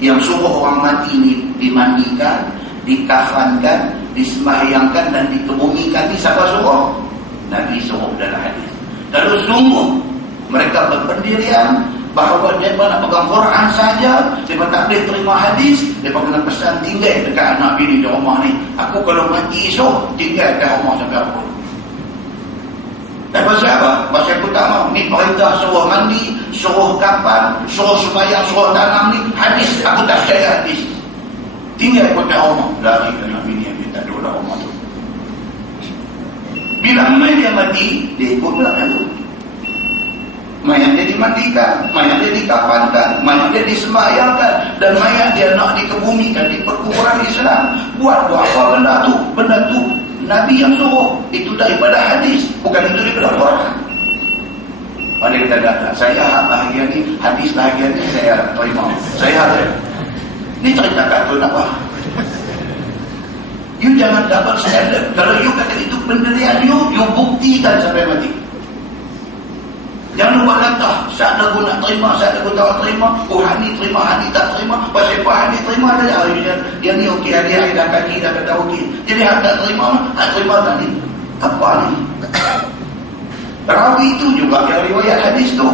Yang suruh orang mati ni dimandikan, dikafankan, disembahyangkan dan dikebumikan ni siapa suruh? Nabi suruh dalam hadis. Kalau sungguh mereka berpendirian bahawa mereka nak pegang Quran saja, mereka tak boleh terima hadis, mereka kena pesan tinggal dekat anak bini di rumah ni. Aku kalau mati esok, tinggal dekat rumah sampai apa. Dan pasal apa? Pasal pertama, ni perintah suruh mandi, suruh kapan, suruh sembahyang, suruh tanam ni, hadis, aku tak percaya hadis. Tinggal dekat rumah, lari ke anak bini yang minta duduk dalam rumah tu. Bila main dia mati, dia ikut pula tu. Mayat dia dimandikan, mayat dia dikafankan, mayat dia disembahyangkan, dan mayat dia nak dikebumikan di perkuburan Islam. Buat apa benda tu? Benda tu Nabi yang suruh. Itu daripada hadis, bukan itu daripada Quran. Mana kita kata, saya bahagian ni, hadis bahagian ni saya terima. Saya ada. Ni cerita kartun apa? You jangan double standard. Kalau you kata itu pendirian you buktikan sampai mati. Jangan buat latah. Saat lagu nak terima, saat lagu tak terima. Oh, Hani terima, Hani tak terima. Pasal apa Hani terima dah. Dia ni okey, Hani dah kaki, dah kata okey. Jadi Hani tak terima, Hani terima tadi. Apa ni? Rawi itu juga yang riwayat hadis tu.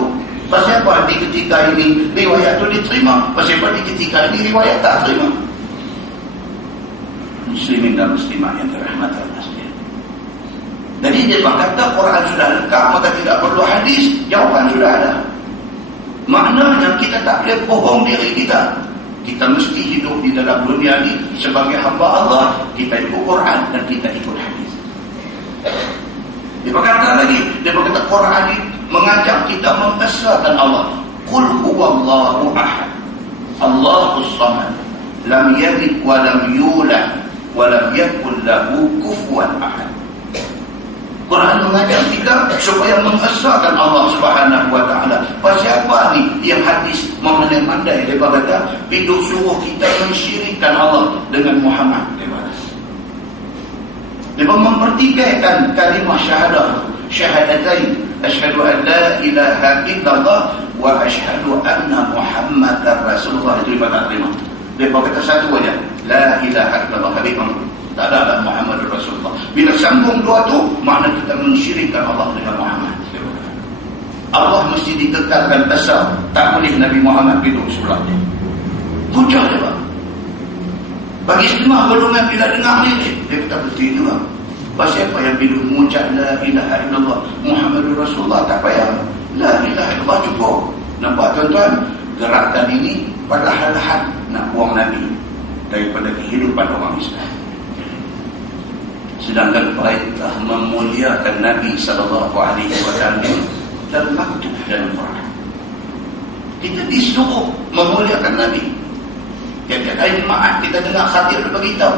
Pasal apa di ketika ini riwayat tu diterima? Pasal apa di ketika ini riwayat tak terima? Muslimin dan muslimah yang dirahmati Allah sekalian. Jadi dia kata Quran sudah lengkap, maka tidak perlu hadis. Jawapan sudah ada. Maknanya kita tak boleh bohong diri kita. Kita mesti hidup di dalam dunia ini sebagai hamba Allah. Kita ikut Quran dan kita ikut hadis. Dia berkata lagi, dia berkata Quran ini mengajak kita mengesahkan Allah. Qul huwallahu ahad, Allahus samad, lam yalid wa lam yulad wa lam yakul lahu kufuwan ahad. Quran mengajak kita supaya mengesahkan Allah Subhanahu wa taala. Siapa ni yang hadis memandai-mandai, dia berkata hidup suruh kita mensyirikkan Allah dengan Muhammad. Dia mempertikaikan kalimah syahadah, syahadatain, asyhadu an la ilaha illallah wa asyhadu anna Muhammadar Rasulullah. Itu dia terima. Dia berkata satu aja, la ilaha illallah, kalimah tak ada Muhammad Rasulullah. Bila sambung dua tu, makna kita mensyirikkan Allah dengan Muhammad. Allah mesti dikekalkan asal, tak boleh Nabi Muhammad hidup sebelah dia. Hujah dia bang. Bagi semua golongan bila dengar ni, dia kata betul juga. Pasal apa yang bila mengucap la ilaha illallah Muhammadur Rasulullah, tak payah la ilaha illallah cukup. Nampak tuan-tuan, gerakan ini perlahan-lahan nak buang Nabi daripada kehidupan orang Islam. Sedangkan perintah memuliakan Nabi SAW termaktub dalam Quran. Kita disuruh memuliakan Nabi. Tiap-tiap hari Jumaat kita dengar khatib beritahu,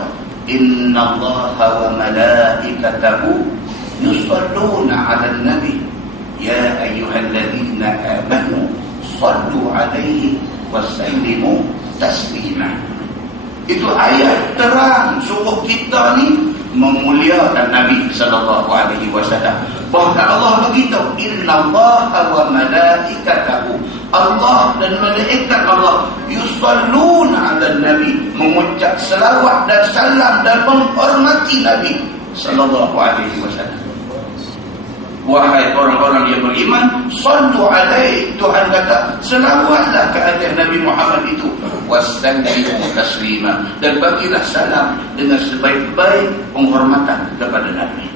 Inna Allaha wa malaikatahu yusalluna 'alan nabi ya ayyuhalladzina amanu sallu 'alaihi wa sallimu taslima. Itu ayat terang suruh kita ni memuliakan Nabi sallallahu alaihi wasallam. Bahkan Allah beritahu, innallaha wa malaikatahu, Allah dan malaikat Allah yusalluna 'alan nabi, mengucap selawat dan salam dan menghormati Nabi sallallahu alaihi wasallam. Wahai orang-orang yang beriman, sallu alaihi, Tuhan kata selawatlah ke atas Nabi Muhammad itu, wasallimu taslima, dan bagilah salam dengan sebaik-baik penghormatan kepada Nabi.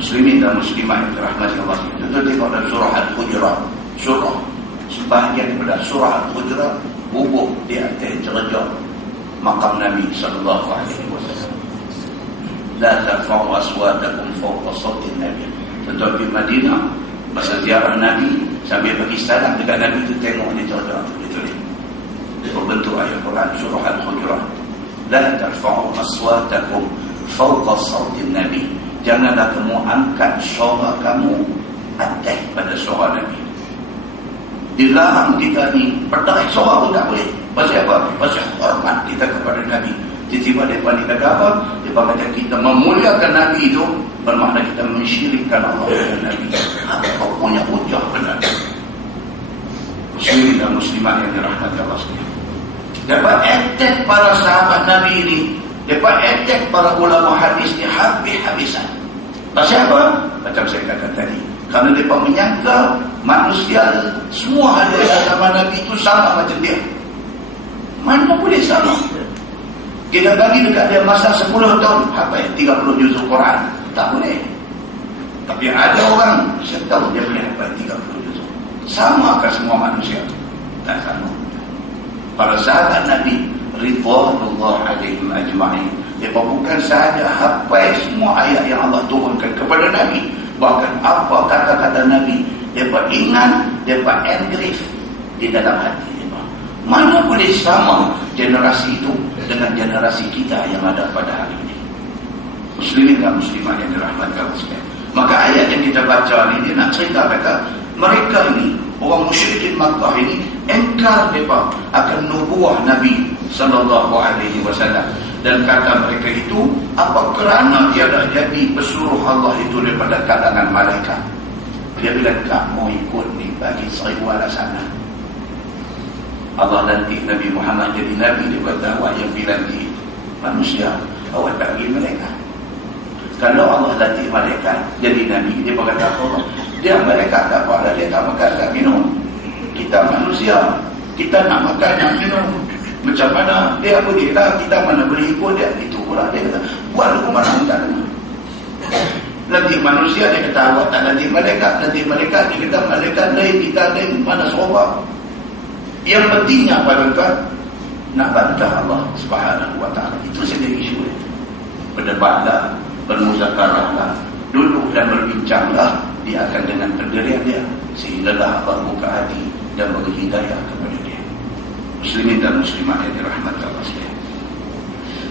Muslimin dan muslimat yang dirahmati Allah, kita tengok dalam surah Al-Hujurat, surah sebahagian daripada surah Al-Hujurat bubuk di atas derajat makam Nabi sallallahu alaihi wasallam. La tarfa'u aswatakum fawqa sawti Nabi. Tuan-tuan di Madinah masa ziarah Nabi sambil bagi salam dekat Nabi tu, tengok ni derajat itu ni. Berbentuk ayat Quran surah Al-Hujurat. La tarfa'u aswatakum fawqa sawti Nabi. Janganlah kamu angkat suara kamu atas pada suara Nabi. Dilarang kita ni pedai suara pun tak boleh. Pasal apa? Pasal hormat kita kepada Nabi. Tiba-tiba mereka ni kata apa? Mereka kata kita memuliakan Nabi itu bermakna kita mensyirikkan Allah dan Nabi. Apa punya hujah benar? Muslimin dan muslimat yang dirahmati Allah sekalian. Dapat attack para sahabat Nabi ini, dapat attack para ulama hadis ni habis-habisan. Pasal apa? Macam saya kata tadi, kerana mereka menyangka manusia semua ada sama Nabi itu sama macam dia. Mana boleh sama? Kita bagi dekat dia masa 10 tahun hafal 30 juzuk Quran, tak boleh. Tapi ada orang setahun dia boleh hafal 30 juzuk. Samakah semua manusia? Tak sama. Para sahabat Nabi ridwanullah alaihim ajma'in, mereka bukan sahaja hafal semua ayat yang Allah turunkan kepada Nabi, bahkan apa kata-kata Nabi mereka ingat, mereka engrave di dalam hati mereka. Mana boleh sama generasi itu dengan generasi kita yang ada pada hari ini. Muslimin dan muslimat yang dirahmati Allah sekalian. Maka ayat yang kita baca ini dia nak cerita kata mereka ini, orang musyrikin Makkah ini, engkar mereka akan nubuah Nabi sallallahu alaihi wasallam, dan kata mereka itu apa kerana dia dah jadi pesuruh Allah itu daripada kalangan malaikat. Dia bilang kamu ikut ni bagi 1000 alasan. Allah lantik Nabi Muhammad jadi Nabi, dia kata awak yang dilantik manusia, awak tak pergi malaikat. Kalau Allah lantik malaikat jadi Nabi, dia berkata apa? Dia malaikat tak apa, dia tak makan tak minum. Kita manusia, kita nak makan nak minum, macam mana dia boleh lah, kita mana boleh ikut dia. Itu pula dia kata buat hukuman tak ada. Lagi lantik manusia, dia kata awak tak lantik malaikat. Lantik malaikat, dia kata malaikat lain, kita lain, mana serupa. Yang pentingnya apa tuan? Nak bantah Allah Subhanahu wa ta'ala. Itu saja isu itu. Berdebatlah, bermuzakarahlah, duduk dan berbincanglah. Dia akan dengan pendirian dia, sehinggalah Allah buka hati dan beri hidayah kepada dia. Muslimin dan muslimat yang dirahmati Allah sekalian.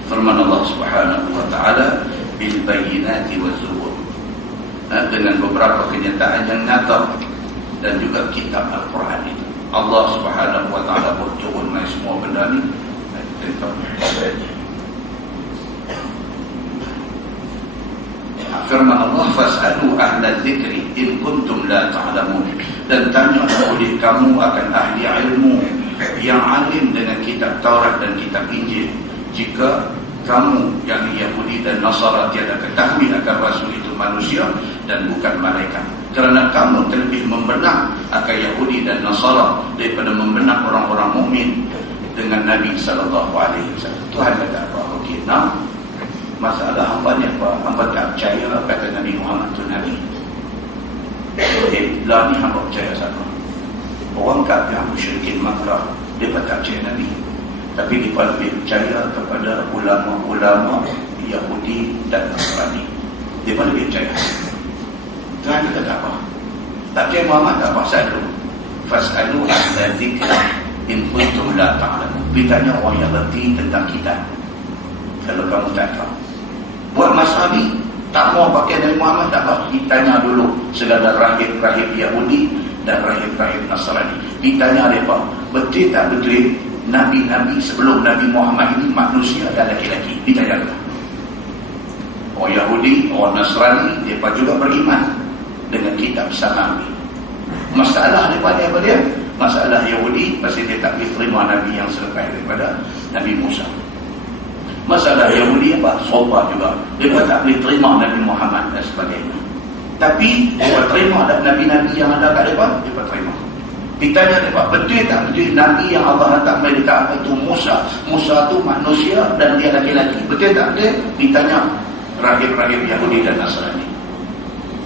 Firman Allah Subhanahu wa ta'ala, bil bayyinati waz zubur, dengan beberapa kenyataan yang nyata dan juga kitab Al-Quran itu. Allah Subhanahu wa ta'ala berturun semua benda ni. Firman Allah, fas'alu ahla dzikri in kuntum la ta'lamun, dan tanya oleh kamu akan ahli ilmu yang alim dengan kitab Taurat dan kitab Injil, jika kamu yang Yahudi dan Nasara tiada ketahui akan Rasul itu manusia dan bukan malaikat, kerana kamu terlebih membenak akan Yahudi dan Nasara daripada membenak orang-orang mukmin dengan Nabi sallallahu alaihi wasallam. Tuhan kata apa? Okey, nah, masalah hamba ni apa? Hamba tak percaya kata Nabi Muhammad tu Nabi. Lah ni hamba percaya sama. Orang kafir musyrikin Makkah, dia tak percaya Nabi, tapi dia lebih percaya kepada ulama-ulama Yahudi dan Nasrani. Dia lebih percaya. Tuhan kata apa? Tak percaya Muhammad tak apa, satu. Fas'alu ahla dzikri in kuntum la ta'lamun. Bertanya orang yang berti tentang kitab kalau kamu tak tahu. Buat masalah ni tak mau pakai Nabi Muhammad tak apa, ditanya dulu segala rahib-rahib Yahudi dan rahib-rahib Nasrani. Ditanya mereka, betul tak betul Nabi-Nabi sebelum Nabi Muhammad ini manusia dan laki-laki? Ditanya dulu. Orang Yahudi, orang Nasrani, mereka juga beriman dengan kitab sama. Masalah daripada apa dia? Masalah Yahudi pasti dia tak boleh terima Nabi yang selepas daripada Nabi Musa. Masalah Yahudi apa? Sobat juga. Dia tak boleh terima Nabi Muhammad dan sebagainya. Tapi dia terima Nabi-Nabi yang ada kat depan, dia terima. Ditanya mereka, betul tak betul Nabi yang Allah hantar mereka itu Musa? Musa itu manusia dan dia laki-laki. Betul tak betul? Ditanya rahib-rahib Yahudi dan Nasrani.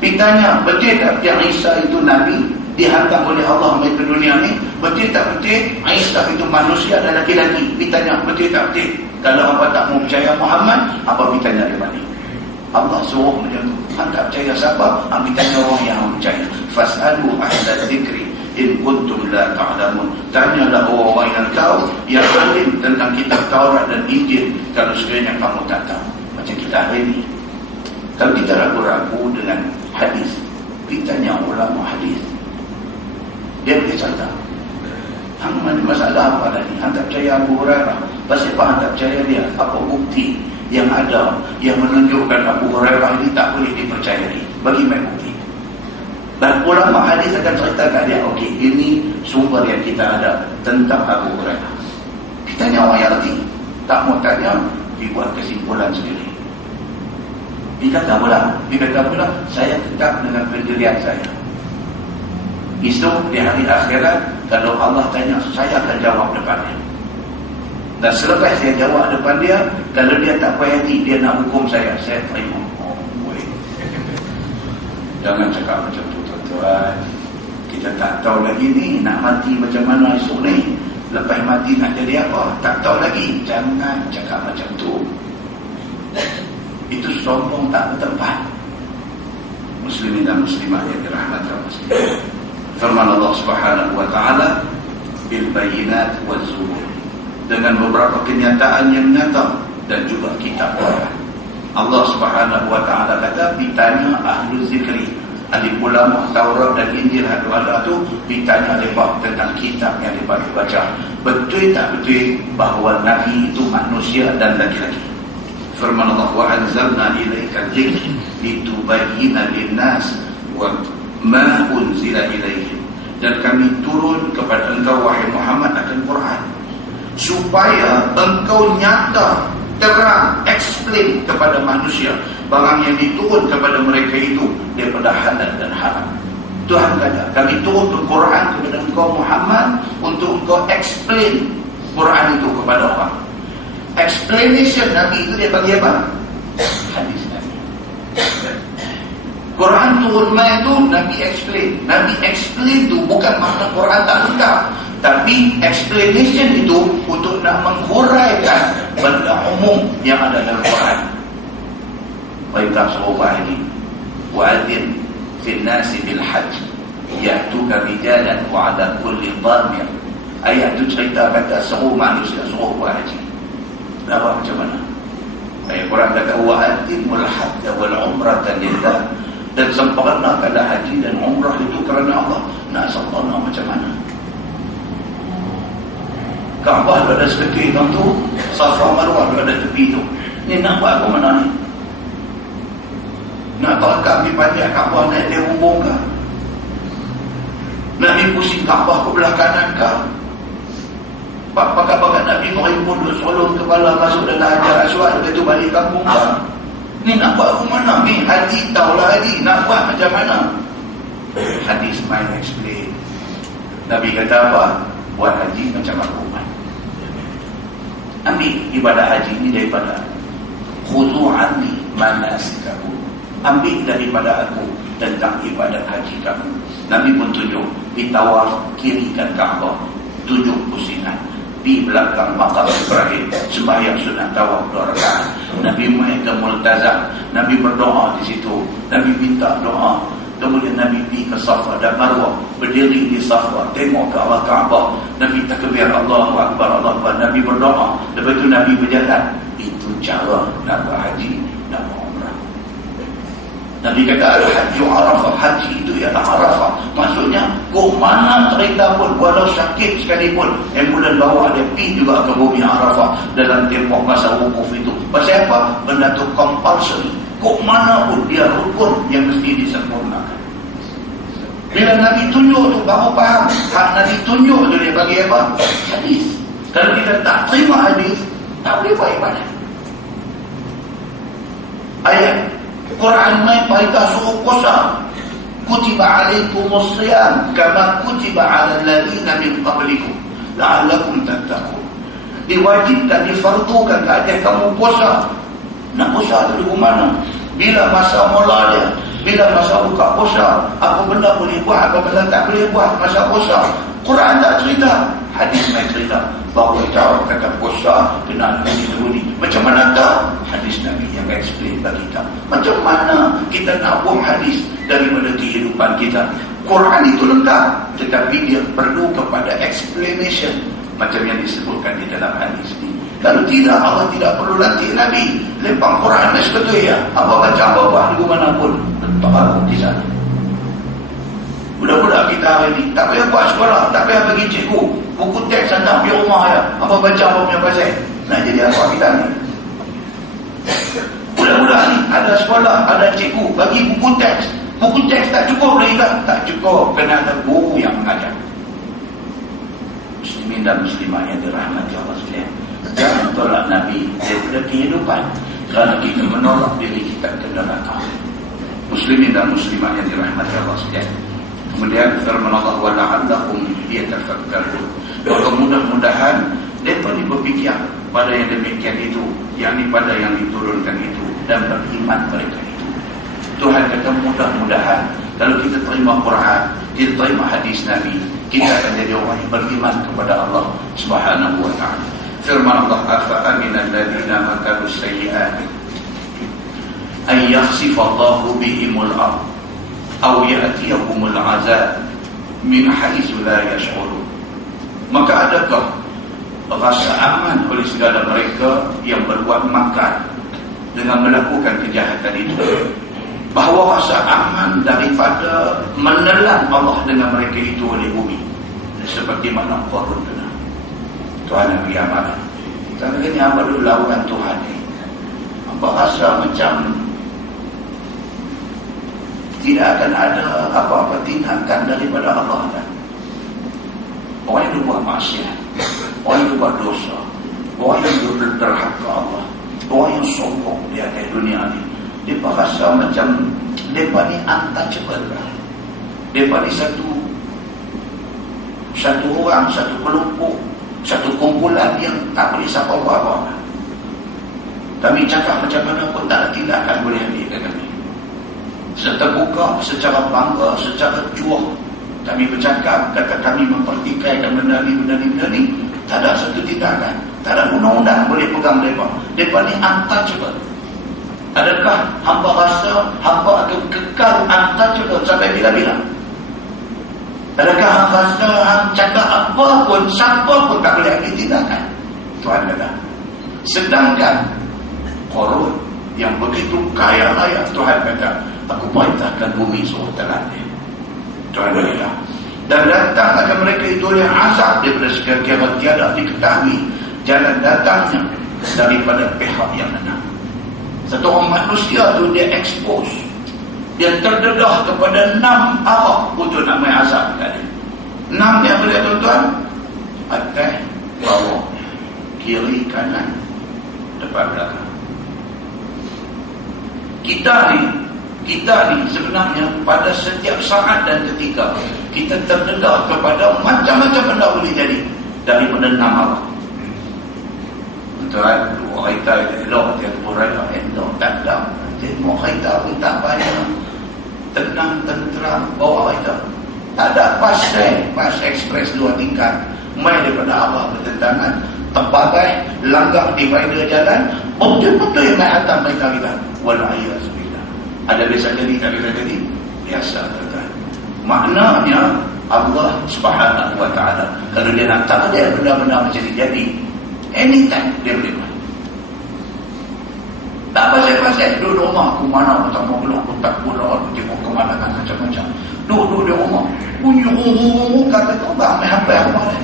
Ditanya, betul tak yang Isa itu Nabi dihantar oleh Allah ke dunia ni? Betul tak betul Isa itu manusia dan laki-laki? Ditanya, betul tak betul? Kalau apa tak mau percaya Muhammad, apa ditanya di mana? Allah suruh macam tu. Tak percaya siapa? Ditanya orang yang percaya. Fas'alu ahla dzikri in kuntum la ta'lamun. Tanyalah orang-orang yang tahu, yang alim tentang kitab Taurat dan Injil, kalau sekiranya kamu tak tahu. Macam kita hari ini, kalau kita ragu-ragu dengan hadis, ditanya ulama hadis, dia boleh cerita hang mana masalah apa tadi? Hang tak percaya Abu Hurairah, pasal apa hang tak percaya dia? Apa bukti yang ada yang menunjukkan Abu Hurairah ini tak boleh dipercayai? Bagi mai bukti. Dan ulama hadis akan ceritakan dia, okey, ini sumber yang kita ada tentang Abu Hurairah. Kita tanya orang yang reti, tak mau tanya, dibuat kesimpulan sendiri. Dia kata pula, saya tetap dengan pendirian saya. Esok di hari akhirat, kalau Allah tanya, saya akan jawab depan dia. Dan selepas saya jawab depan dia, kalau dia tak puas hati, dia nak hukum saya terima. Oh, boleh. Jangan cakap macam tu, tuan-tuan. Kita tak tahu lagi ni, nak mati macam mana esok ni. Lepas mati nak jadi apa? Tak tahu lagi. Jangan cakap macam tu. Itu sombong tak bertempat. Muslimin dan muslimat yang dirahmati Allah sekalian. Firman Allah Subhanahu wa ta'ala, bil bayyinat waz zubur, dengan beberapa kenyataan yang nyata dan juga kitab Taurat. Allah Subhanahu wa ta'ala kata, ditanya ahli zikri, ahli ulama Taurat dan Injil ada tu, ditanya mereka tentang kitab yang mereka baca. Betul tak betul bahawa Nabi itu manusia dan laki-laki? Firman Allah, wa anzalna ilaika dzikra litubayyana lin-nas wa ma unzila ilaihim, dan kami turun kepada engkau wahai Muhammad akan Quran supaya engkau nyata, terang, explain kepada manusia barang yang diturun kepada mereka itu daripada halal dan haram. Tuhan kata, kami turun Quran kepada engkau Muhammad untuk engkau explain Quran itu kepada orang. Explanation Nabi itu dia bagi apa? Hadis Nabi. Quran turun mai tu Nabi explain. Nabi explain tu bukan makna Quran tak lengkap, tapi explanation itu untuk nak menghuraikan benda umum yang ada dalam Quran. Baiklah sahabat ini. Wa'adhin fil nasi bil hajj ya'tuka rijalan wa 'ala kulli dhamir. Ayat tu cerita kata suruh manusia suruh buat haji. Nampak macam mana? Ayat Quran kata wa'adhimul hajj wal umrata lillah, dan sempurnakanlah haji dan umrah itu kerana Allah. Nak sempurna macam mana? Kaabah ada sekecil tu, Safa Marwah ada tepi tu. Ni nak buat apa mana ni? Nak tolak di panjang Kaabah naik dia hubung ke? Nak pusing Kaabah ke belah kanan ke? Pakai-pakai Nabi berimpun duduk solong kepala masuk dalam Hajar Aswad, lepas tu balik kampung ke? Ni nak buat apa mana? Ni haji, tahulah haji. Nak buat macam mana? Hadis main explain. Nabi kata apa? Buat haji macam aku. Ambil ibadah haji ini daripada khudhu anni manasikakum. Ambil daripada aku tentang ibadah haji kamu. Nabi pun tunjuk di tawaf kiri kan Kaabah 7 pusingan, di belakang makam Ibrahim sembahyang sunat tawaf 2 rakaat. Nabi main ke Multazam, Nabi berdoa di situ, Nabi minta doa. Kemudian Nabi pergi ke Safa dan Marwah, berdiri di Safa, tengok ke arah Kaabah. Nabi takbir Allahu Akbar, Allahu Akbar. Nabi berdoa. Lepas itu Nabi berjalan. Itu cara nak buat haji, nak buat umrah. Nabi kata al-hajju Arafah, haji itu ialah Arafah. Maksudnya kau mana cerita pun, walau sakit sekalipun, ambulan bawa dia pergi juga ke bumi Arafah dalam tempoh masa wukuf itu. Pasal apa? Benda itu compulsory. Kok mana pun dia rukun yang mesti disempurnakan. Bila Nabi tunjuk tu baru faham. Hak Nabi tunjuk tu dia bagi apa? Hadis. Kalau kita tak terima hadis, tak boleh buat ibadah. Ayat Quran main perintah suruh puasa. Kutiba alaikumus siyam kama kutiba alal ladzina min qablikum la'allakum tattaqun. Diwajibkan, difardukan ke atas kamu puasa. Nak puasa tu di mana? Bila masa mula dia, bila masa buka puasa, apa benda boleh buat, apa benda tak boleh buat masa puasa. Quran tak cerita, hadis mai cerita. Bahawa cara kata puasa kena bunyi. Macam mana tak? Hadis Nabi yang explain bagi kita. Macam mana kita nak buang hadis daripada kehidupan kita? Quran itu lengkap, tetapi dia perlu kepada explanation macam yang disebutkan di dalam hadis ini. Kalau tidak, Allah tidak perlu lantik Nabi. Lempang Quran sebetulnya. Apa baca, apa buat di mana pun. Tak baru di sana. Budak-budak kita hari ini tak payah buat sekolah, tak payah pergi cikgu. Buku teks anda pergi rumah ya. Apa baca, apa punya pasal. Nak jadi apa kita ni? Budak-budak ni ada sekolah, ada cikgu, bagi buku teks. Buku teks tak cukup lagi tak? Tak cukup. Kena ada guru yang mengajar. Muslimin dan muslimah yang dirahmati Allah sekalian. Jangan tolak Nabi daripada kehidupan kerana kita menolak diri kita ke neraka. Muslimin dan muslimah yang dirahmati Allah sekalian. Kemudian firman Allah wa la'allakum yatafakkarun. Maka mudah-mudahan mereka berfikir pada yang demikian itu, yakni pada yang diturunkan itu, dan beriman mereka itu. Tuhan kata mudah-mudahan kalau kita terima Quran, kita terima hadis Nabi, kita akan jadi orang yang beriman kepada Allah Subhanahu wa ta'ala. Firman Allah, afa aminal ladzina makaru sayyi'at ay yakhsifallahu bihimul ardh aw ya'tiyahumul 'adzab min haitsu la yash'urun. Maka adakah rasa aman oleh segala mereka yang berbuat makar dengan melakukan kejahatan itu, bahawa rasa aman daripada menelan Allah dengan mereka itu oleh bumi, seperti mana Qarun kena. Tuhan Nabi amal. Kita ni apa dulu lawan Tuhan ni? Apa rasa macam tidak akan ada apa-apa tindakan daripada Allah kan? Orang yang buat maksiat, orang yang buat dosa, orang yang berhak Allah, orang yang sombong di atas dunia ni, dia rasa macam mereka ni untouchable lah. Mereka ni satu orang, satu kelompok, satu kumpulan yang tak boleh siapa apa-apa. Kami cakap macam mana pun tak ada tindakan boleh ambil ke kami. Terbuka, secara bangga, secara juah. Kami bercakap, kata kami mempertikaikan benda ni. Tak ada satu tindakan. Tak ada undang-undang boleh pegang mereka. Mereka ni untouchable. Adakah hamba rasa hamba akan kekal untouchable sampai bila-bila? Adakah hamba rasa cakap apa pun, siapa pun tak boleh ambil tindakan? Tuhan kata. Sedangkan Qarun yang begitu kaya raya, Tuhan kata, aku perintahkan bumi suruh telan dia. Tuhan kata. Dan datang akan mereka itu yang azab daripada segala kiamat tiada diketahui jalan datangnya daripada pihak yang menang. Satu orang manusia tu dia expose, dia terdedah kepada 6 arah untuk nak main azab tadi. 6 yang boleh tuan-tuan, atas, bawah, kiri, kanan, depan, belakang. Kita ni sebenarnya pada setiap saat dan ketika kita terdedah kepada macam-macam benda boleh jadi daripada 6 arah. Tuan, 2 kereta elok, dia beraya elok, tak ada. Dia mau kereta pun tak payah. Tenang, tenteram, bawa kereta. Tak ada pas ekspres 2 tingkat. Main daripada arah bertentangan, terbagai, langgar divider jalan, betul-betul yang main atas mereka kita. Wal'ayyazbillah. Ada biasa jadi, tak biasa jadi? Biasa, tuan. Maknanya, Allah Subhanahu wa ta'ala, kalau dia nak tahu dia benda-benda macam ni jadi, anytime dia boleh buat. Tak pasal-pasal duduk rumah aku mana aku tak mau keluar, aku tak pulang, aku tengok kemalangan macam-macam. Duduk di rumah bunyi kata kau bang main apa yang mana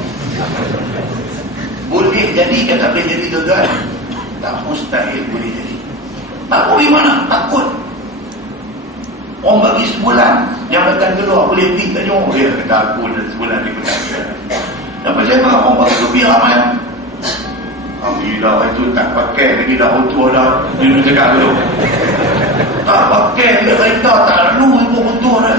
boleh jadi ke tak boleh jadi tuan? Tak mustahil boleh jadi. Tak boleh mana? Takut. Orang bagi sebulan yang datang keluar boleh pergi tanya dia kata aku sebulan dia kata dan pasal apa orang bagi lebih ramai. Alhamdulillah itu tak pakai lagi dah auto dah. Dia nak cakap tu. Tak pakai dia kereta tak lalu itu betul dah.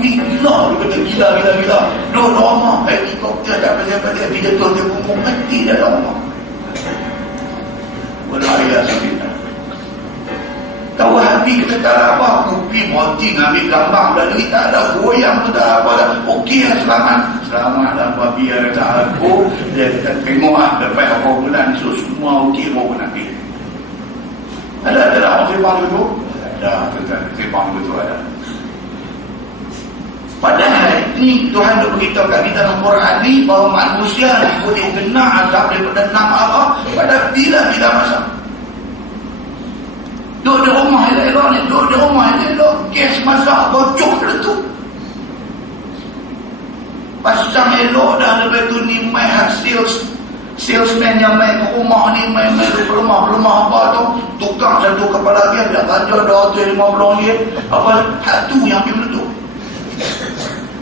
Gila. Dia kata gila. Duduk rumah. Helikopter tak pasal-pasal. Dia jatuh dia pun mati dah rumah. Wal'ayyazbillah. Tahu hati kita tak ada apa. Aku pergi monting ambil gambar lalu tak ada goyang tu tak apa dah. Okey lah selamat lah babi ada tak aku. Dia kata tengok lah lepas apa bulan so semua okey mau nak pergi. Ada orang sembang tu? Ada sembang tu ada. Padahal ni Tuhan dah beritahu kat kita dalam Quran ni bahawa manusia ni boleh kena azab daripada 6 arah pada bila-bila masa. Duduk di rumah elok-elok, gas masak bocor tu. Pasang elok dah lepas tu ni main hasil salesman yang main ke rumah ni main ke rumah apa tu tukang satu kepala dia dah belanja RM250 apa satu yang pergi meletup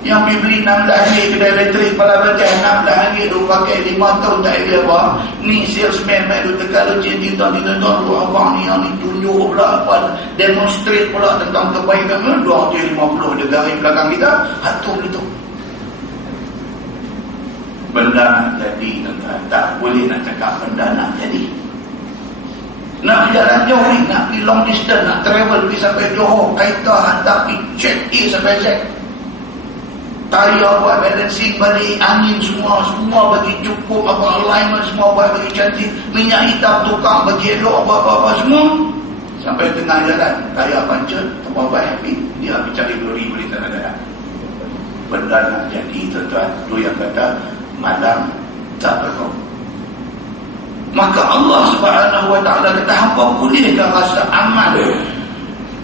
yang pergi beli RM16 kedai elektrik kepala baca RM16 dia pakai 5 tahun tak ada apa ni salesman main tu tekan lu cinta lu abang ni yang ni tunjuk pula apa demonstrate pula tentang kebaikan RM250 dia garis belakang kita satu meletup. Benda nak jadi tak boleh nak cakap benda nak jadi. Nak jalan jauh ni, nak pergi long distance, nak travel pergi sampai Johor, kereta hantar pergi check A sampai Z. Tayar buat balancing balik, angin semua bagi cukup, apa alignment semua buat bagi cantik, minyak hitam tukang bagi elok, apa-apa semua. Sampai tengah jalan, tayar pancet, terbawa happy, dia pergi cari lori boleh tanah-tanah. Benda nak jadi tuan-tuan, tu yang kata malam tak berkau. Maka Allah Subhanahu wa ta'ala kata hamba bolehkah rasa aman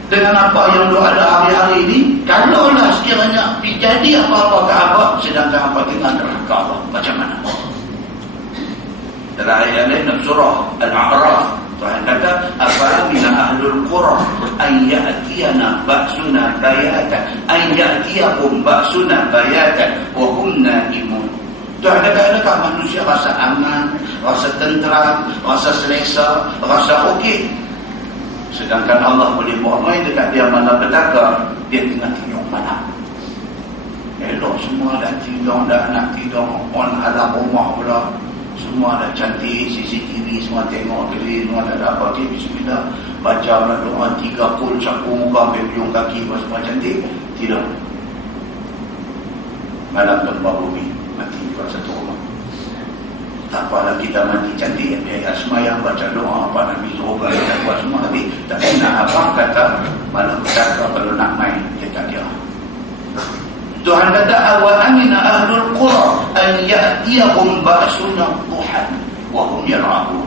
dengan apa yang ada hari-hari ini kalaulah sekiranya jadi apa-apa ke apa sedangkan hamba tengah neraka Allah macam mana? Dalam ayat lain dalam surah Al-A'raf Tuhan kata afa'amina ahlul qura an ya'tiyana ba'suna bayatan an ya'tiyakum ba'suna bayatan wa hum na'imun. Tuhan kata adakah manusia rasa aman, rasa tenteram, rasa selesa, rasa okey sedangkan Allah boleh buat main dekat dia mana petaka dia tengah tidur malam elok semua dah tidur dah nak tidur on alam rumah pula semua dah cantik CCTV semua tengok keliling semua tak ada apa okay, bismillah baca doa 3 kul, sapu muka, ambil ujung kaki, semua cantik. Tidak. Malam gempa bumi, mati buat satu rumah. Tak apalah kita mati cantik, biaya semayang, baca doa, apa Nabi Zuhra, kita buat semua. Tapi nak apa kata, malam kata kalau nak main, dia tak kira. Tuhan kata, awa amina ahlul qura an ya'tiyahum ba'suna duhan wa hum yal'abun.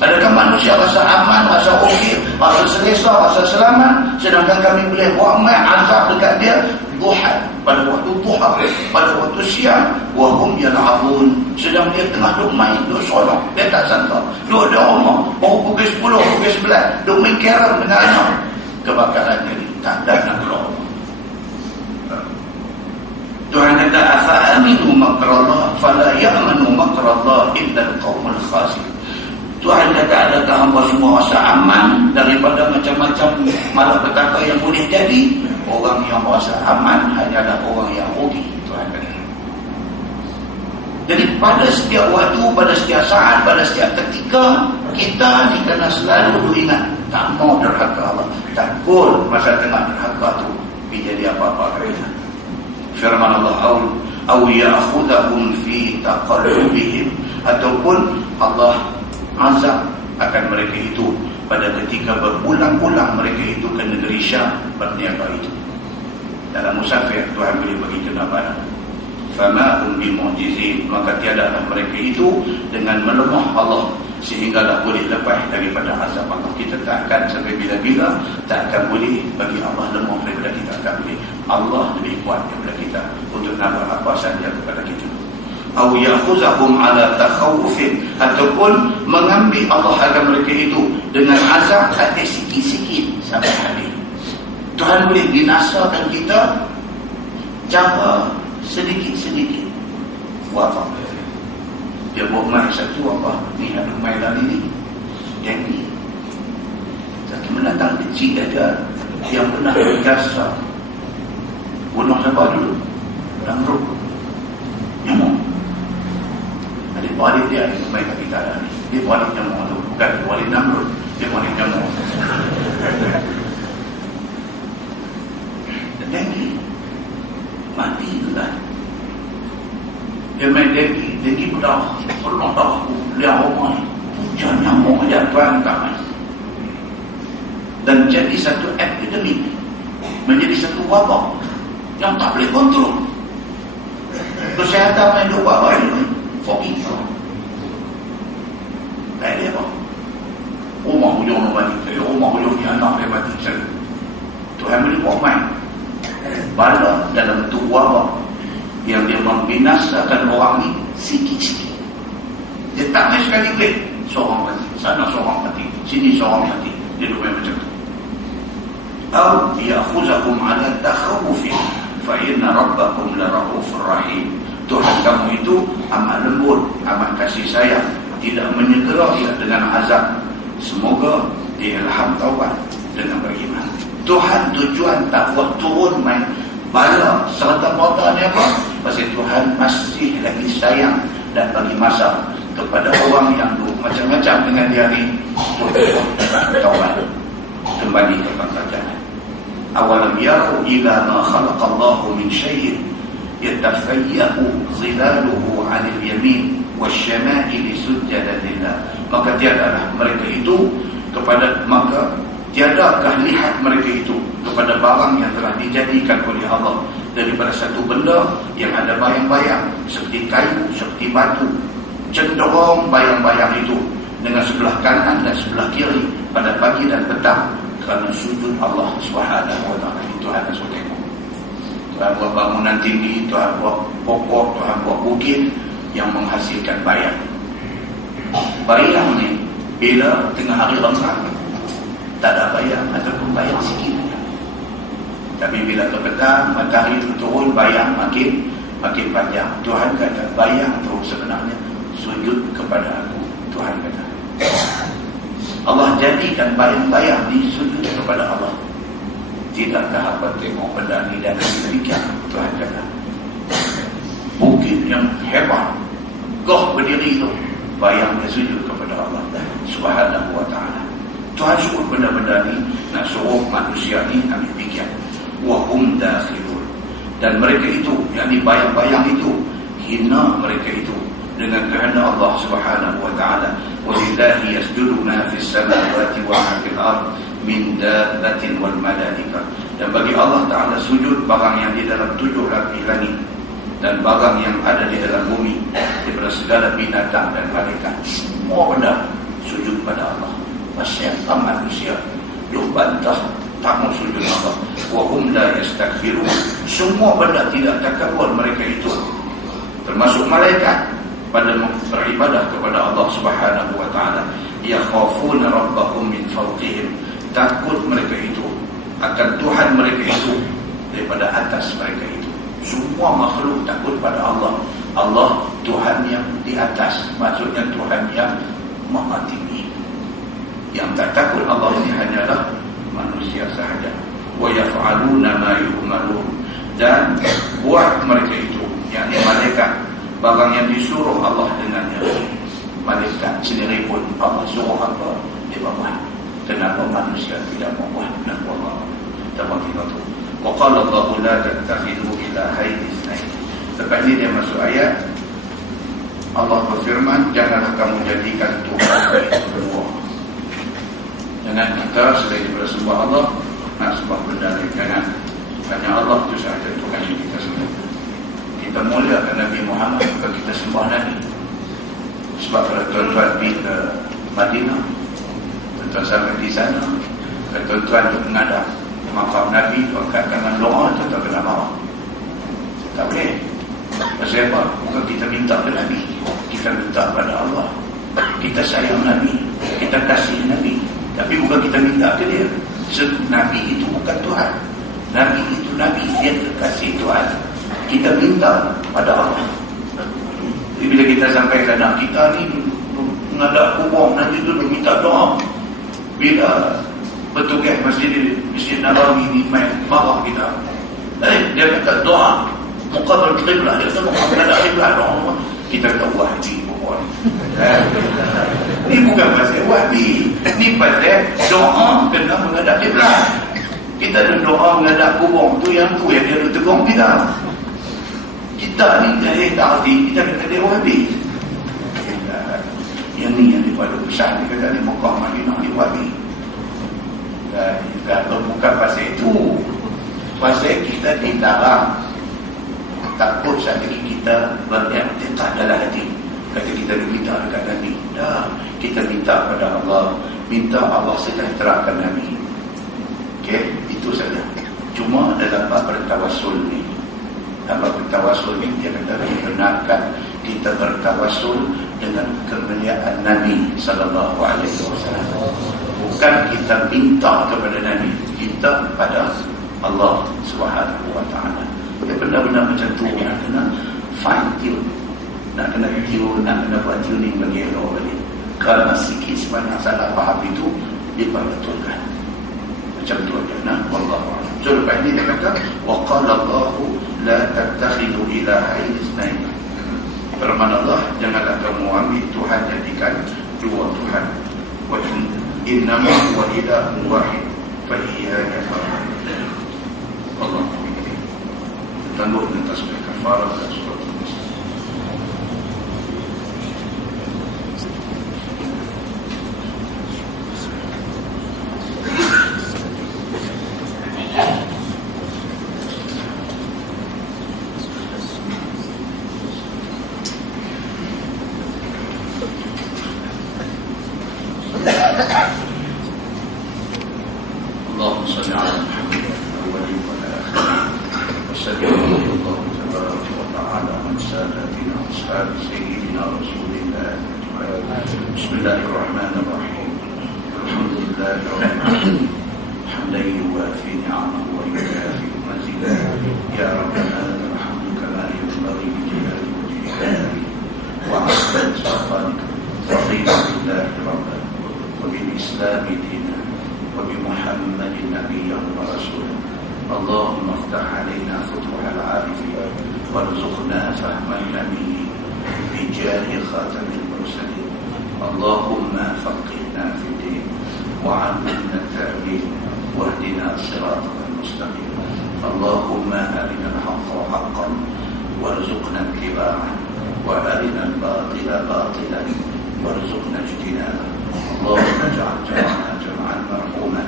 Adakah manusia rasa aman, rasa okey, rasa selesa, rasa selamat, sedangkan kami boleh buat main azab dekat dia duhan, pada waktu duha, pada waktu siang, wa hum yal'abun, sedang dia tengah duk main, duk solok, dia tak sangka, duk ada rumah, baru pukul 10, pukul 11, duk main kerem dengan anak, kebakaran jadi tak ada nak keluar. Tuhan kata, afa'aminu makrallah fala ya'manu makrallah illa al-qawmul khasir. Tuhan kata, adakah hamba semua rasa aman daripada macam-macam malapetaka yang boleh jadi? Orang yang rasa aman hanyalah orang yang rugi. Tuhan kata. Jadi pada setiap waktu, pada setiap saat, pada setiap ketika, kita ni kena selalu ingat, tak mau derhaka Allah. Takut masa tengah derhaka tu jadi apa-apa kerana. Firman Allah, au ya'khudhahum fi taqallubihim, ataupun Allah azab akan mereka itu pada ketika berulang-ulang mereka itu ke negeri Syam berniaga itu. Dalam musafir, Tuhan boleh bagi kenabaran. Fama hum bimu'jizin, maka tiadalah mereka itu dengan melemah Allah sehinggalah boleh lepas daripada azab Allah. Kita tak akan sampai bila-bila tak akan boleh bagi Allah lemah daripada kita, akan boleh. Allah lebih kuat daripada kita untuk nak buat apa saja kepada kita. Au yakhuzahum ala takhawufin, ataupun mengambil Allah akan mereka itu dengan azab ada sikit-sikit sampai habis. Tuhan boleh binasakan kita cara sedikit-sedikit. Wafak dia buat main satu apa ni, ada main lari ni jadi satu menatang kecil aja yang pernah berjasa bunuh siapa dulu Namrud, nyamuk. Adik balik dia yang main kat kita ni, dia balik nyamuk tu, bukan balik Namrud, dia balik nyamuk. Dengki mati tu kan. Dia main dengki berdarah, tolong darah aku, lihat rumah ni, pujan nyamuk aja tuan tak main. Dan jadi satu epidemik, menjadi satu wabak yang tak boleh kontrol. Kesihatan main duk wabak ni, fogging. Tak ada apa. Rumah hujung mati, rumah hujung ni anak dia mati. Tuhan boleh buat main. Bala dalam bentuk wabak yang dia membinasakan orang ni sikit-sikit. Dia tak boleh sekali klik seorang mati, sana seorang mati, sini seorang mati. Dia duk main macam tu. Au ya'khuzahum 'ala takhawufin fa inna rabbakum la raufur rahim. Tuhan kamu itu amat lembut, amat kasih sayang, tidak menyegera dengan azab. Semoga diilham taubat dengan beriman. Tuhan tujuan tak buat turun main bala serta merta ni apa? Pasal Tuhan masih lagi sayang dan bagi masa kepada orang yang macam-macam dengan dia ni taubat kembali ke kerajaan. Awalam yaru ila ma khalaqallahu min syai'in yatafayyahu zilaluhu 'anil yamin wasyama'ili sujjadan lillah. Maka tiadalah mereka itu kepada, maka tiadakah lihat mereka itu kepada barang yang telah dijadikan oleh Allah daripada satu benda yang ada bayang-bayang seperti kayu, seperti batu, cenderung bayang-bayang itu dengan sebelah kanan dan sebelah kiri pada pagi dan petang kerana sujud Allah Subhanahu wa taala. Tuhan sudah tengok. Tuhan buat bangunan tinggi, Tuhan buat pokok, Tuhan buat bukit yang menghasilkan bayang. Bayang ni bila tengah hari Ramadan tak ada bayang ataupun bayang sikit saja. Tapi bila ke petang, matahari turun, bayang makin panjang. Tuhan kata bayang tu sebenarnya sujud kepada aku. Tuhan kata Allah jadikan bayang-bayang ni sujud kepada Allah. Tidakkah apa tengok benda ni dan demikian? Tuhan kata bukit yang hebat goh berdiri itu bayang dia sujud kepada Allah Subhanahu wa ta'ala. Tuhan suruh benda-benda ni, nak suruh manusia ni ambil fikir. Wahum dakhilun. Dan mereka itu, yakni bayang-bayang itu, hina mereka itu dengan kehendak Allah Subhanahu wa taala. Walillahi yasjuduna fis samawati wa fil ard min dabbatin wal malaikah. Dan bagi Allah taala sujud barang yang di dalam 7 lapis langit dan barang yang ada di dalam bumi, daripada segala binatang dan malaikat. Semua benda sujud pada Allah. Siapa manusia yang bantah tak mau sujud Allah. Wa hum la yastakbirun. Semua benda tidak takabur mereka itu, termasuk malaikat, pada beribadah kepada Allah Subhanahu wa taala. Yakhafuna rabbahum min fawqihim. Takut mereka itu akan Tuhan mereka itu daripada atas mereka itu. Semua makhluk takut pada Allah. Allah Tuhan yang di atas, maksudnya Tuhan yang maha tinggi. Yang tak takut Allah ini hanyalah manusia sahaja. Wa yaf'aluna ma yu'marun. Dan buat mereka itu, yakni malaikat, barang yang disuruh Allah dengannya. Malaikat sendiri pun Allah suruh apa dia buat. Kenapa manusia tidak mau buat? Dan Allah tabaraka tu. Wa qala Allahu la tattakhidhu ilahayn itsnain. Lepas ini dia masuk ayat, Allah berfirman, janganlah kamu jadikan Tuhan itu dua. Jangan kita selain daripada sembah Allah nak sembah benda lain. Jangan. Hanya Allah itu sahaja Tuhan yang kita sembah. Kita muliakan Nabi Muhammad, bukan kita sembah Nabi. Sebab kalau tuan-tuan pergi ke Madinah, tuan-tuan sampai di sana, kalau tuan-tuan menghadap makam Nabi, tuan katakan doa, tuan-tuan kena marah. Tak boleh. Pasal apa? Bukan kita minta ke Nabi, kita minta pada Allah. Kita sayang Nabi, kita kasih Nabi, tapi bukan kita minta ke dia. Nabi itu bukan Tuhan. Nabi itu Nabi, dia kekasih Tuhan. Kita minta pada Allah. Jadi bila kita sampai ke anak kita ni menghadap kubur, nanti dulu minta doa. Bila petugas Masjid Nabawi ni main marah kita, dia kata doa muqabal qiblah, dia kata menghadap qiblah doa. Kita kata wahdi kubur ni bukan pasal wahdi, ni pasal doa kena menghadap qiblah. Kita ada doa menghadap kubur tu yang dia tegur kita. Kita ni tak arti kita kata dia wahdi. Yang ni yang dipada besar ni kata di Mekah Madinah di wahdi. Kalau bukan pasal itu, pasal kita dilarang. Takut saat ini kita beriktikad dalam hati. Kata kita minta dekat Nabi. Dah, kita minta pada Allah. Minta Allah sejahterakan Nabi. Okey, itu saja. Cuma dalam bab bertawassul ni, dalam bab bertawassul ni dia kata benarkan kita bertawassul dengan kemuliaan Nabi sallallahu alaihi wasallam. Bukan kita minta kepada Nabi, kita pada Allah Subhanahu wa taala. Dia benar-benar macam tu, nak kena fine tune, nak kena tune, nak kena buat tuning bagi elok balik. Kerana sikit sebanyak salah faham itu dibetulkan. Macam tu aja. Nah, wallahu a'lam. So lepas ini dia kata, wa qala Allahu la tattakhidhu ilahayn itsnain. Firman Allah, janganlah kamu ambil Tuhan jadikan dua Tuhan. Wa innama huwa ilahun wahid fa iyyaka fa'bud. Allah tangguh dengan tasbih kafarah dan surat An-Nisa. اللهم صل على محمد الأولين والآخرين وسلم الله تبارك وتعالى عن سادتنا أصحاب سيدنا رسول الله بسم الله الرحمن الرحيم الحمد لله رب العالمين حمدا يوافي نعمه ويكافئ مزيدا يا ربنا الحمد كما ينبغي لجلال وجهك وعظمة سلطانك رضيت بالله ربا وبالإسلام دينا وبمحمد نبيا ورسولا اللهم افتح علينا فتوح العارفين وارزقنا فهم النبي بجاه خاتم المرسلين اللهم فقهنا في الدين وعنا من التأويل واهدنا صراطك المستقيم. اللهم أرنا الحق حقا وارزقنا اتباعه وأرنا الباطل باطلا وارزقنا اجتنابه. اللهم اجعل جمعنا جمعا مرحوما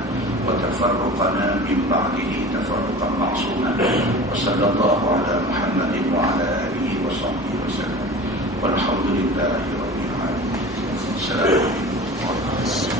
وتفرقنا من بعده تفرقا معصوما. وصلى الله على محمد وعلى آله وصحبه وسلم والحمد لله رب العالمين. السلام عليكم ورحمة الله.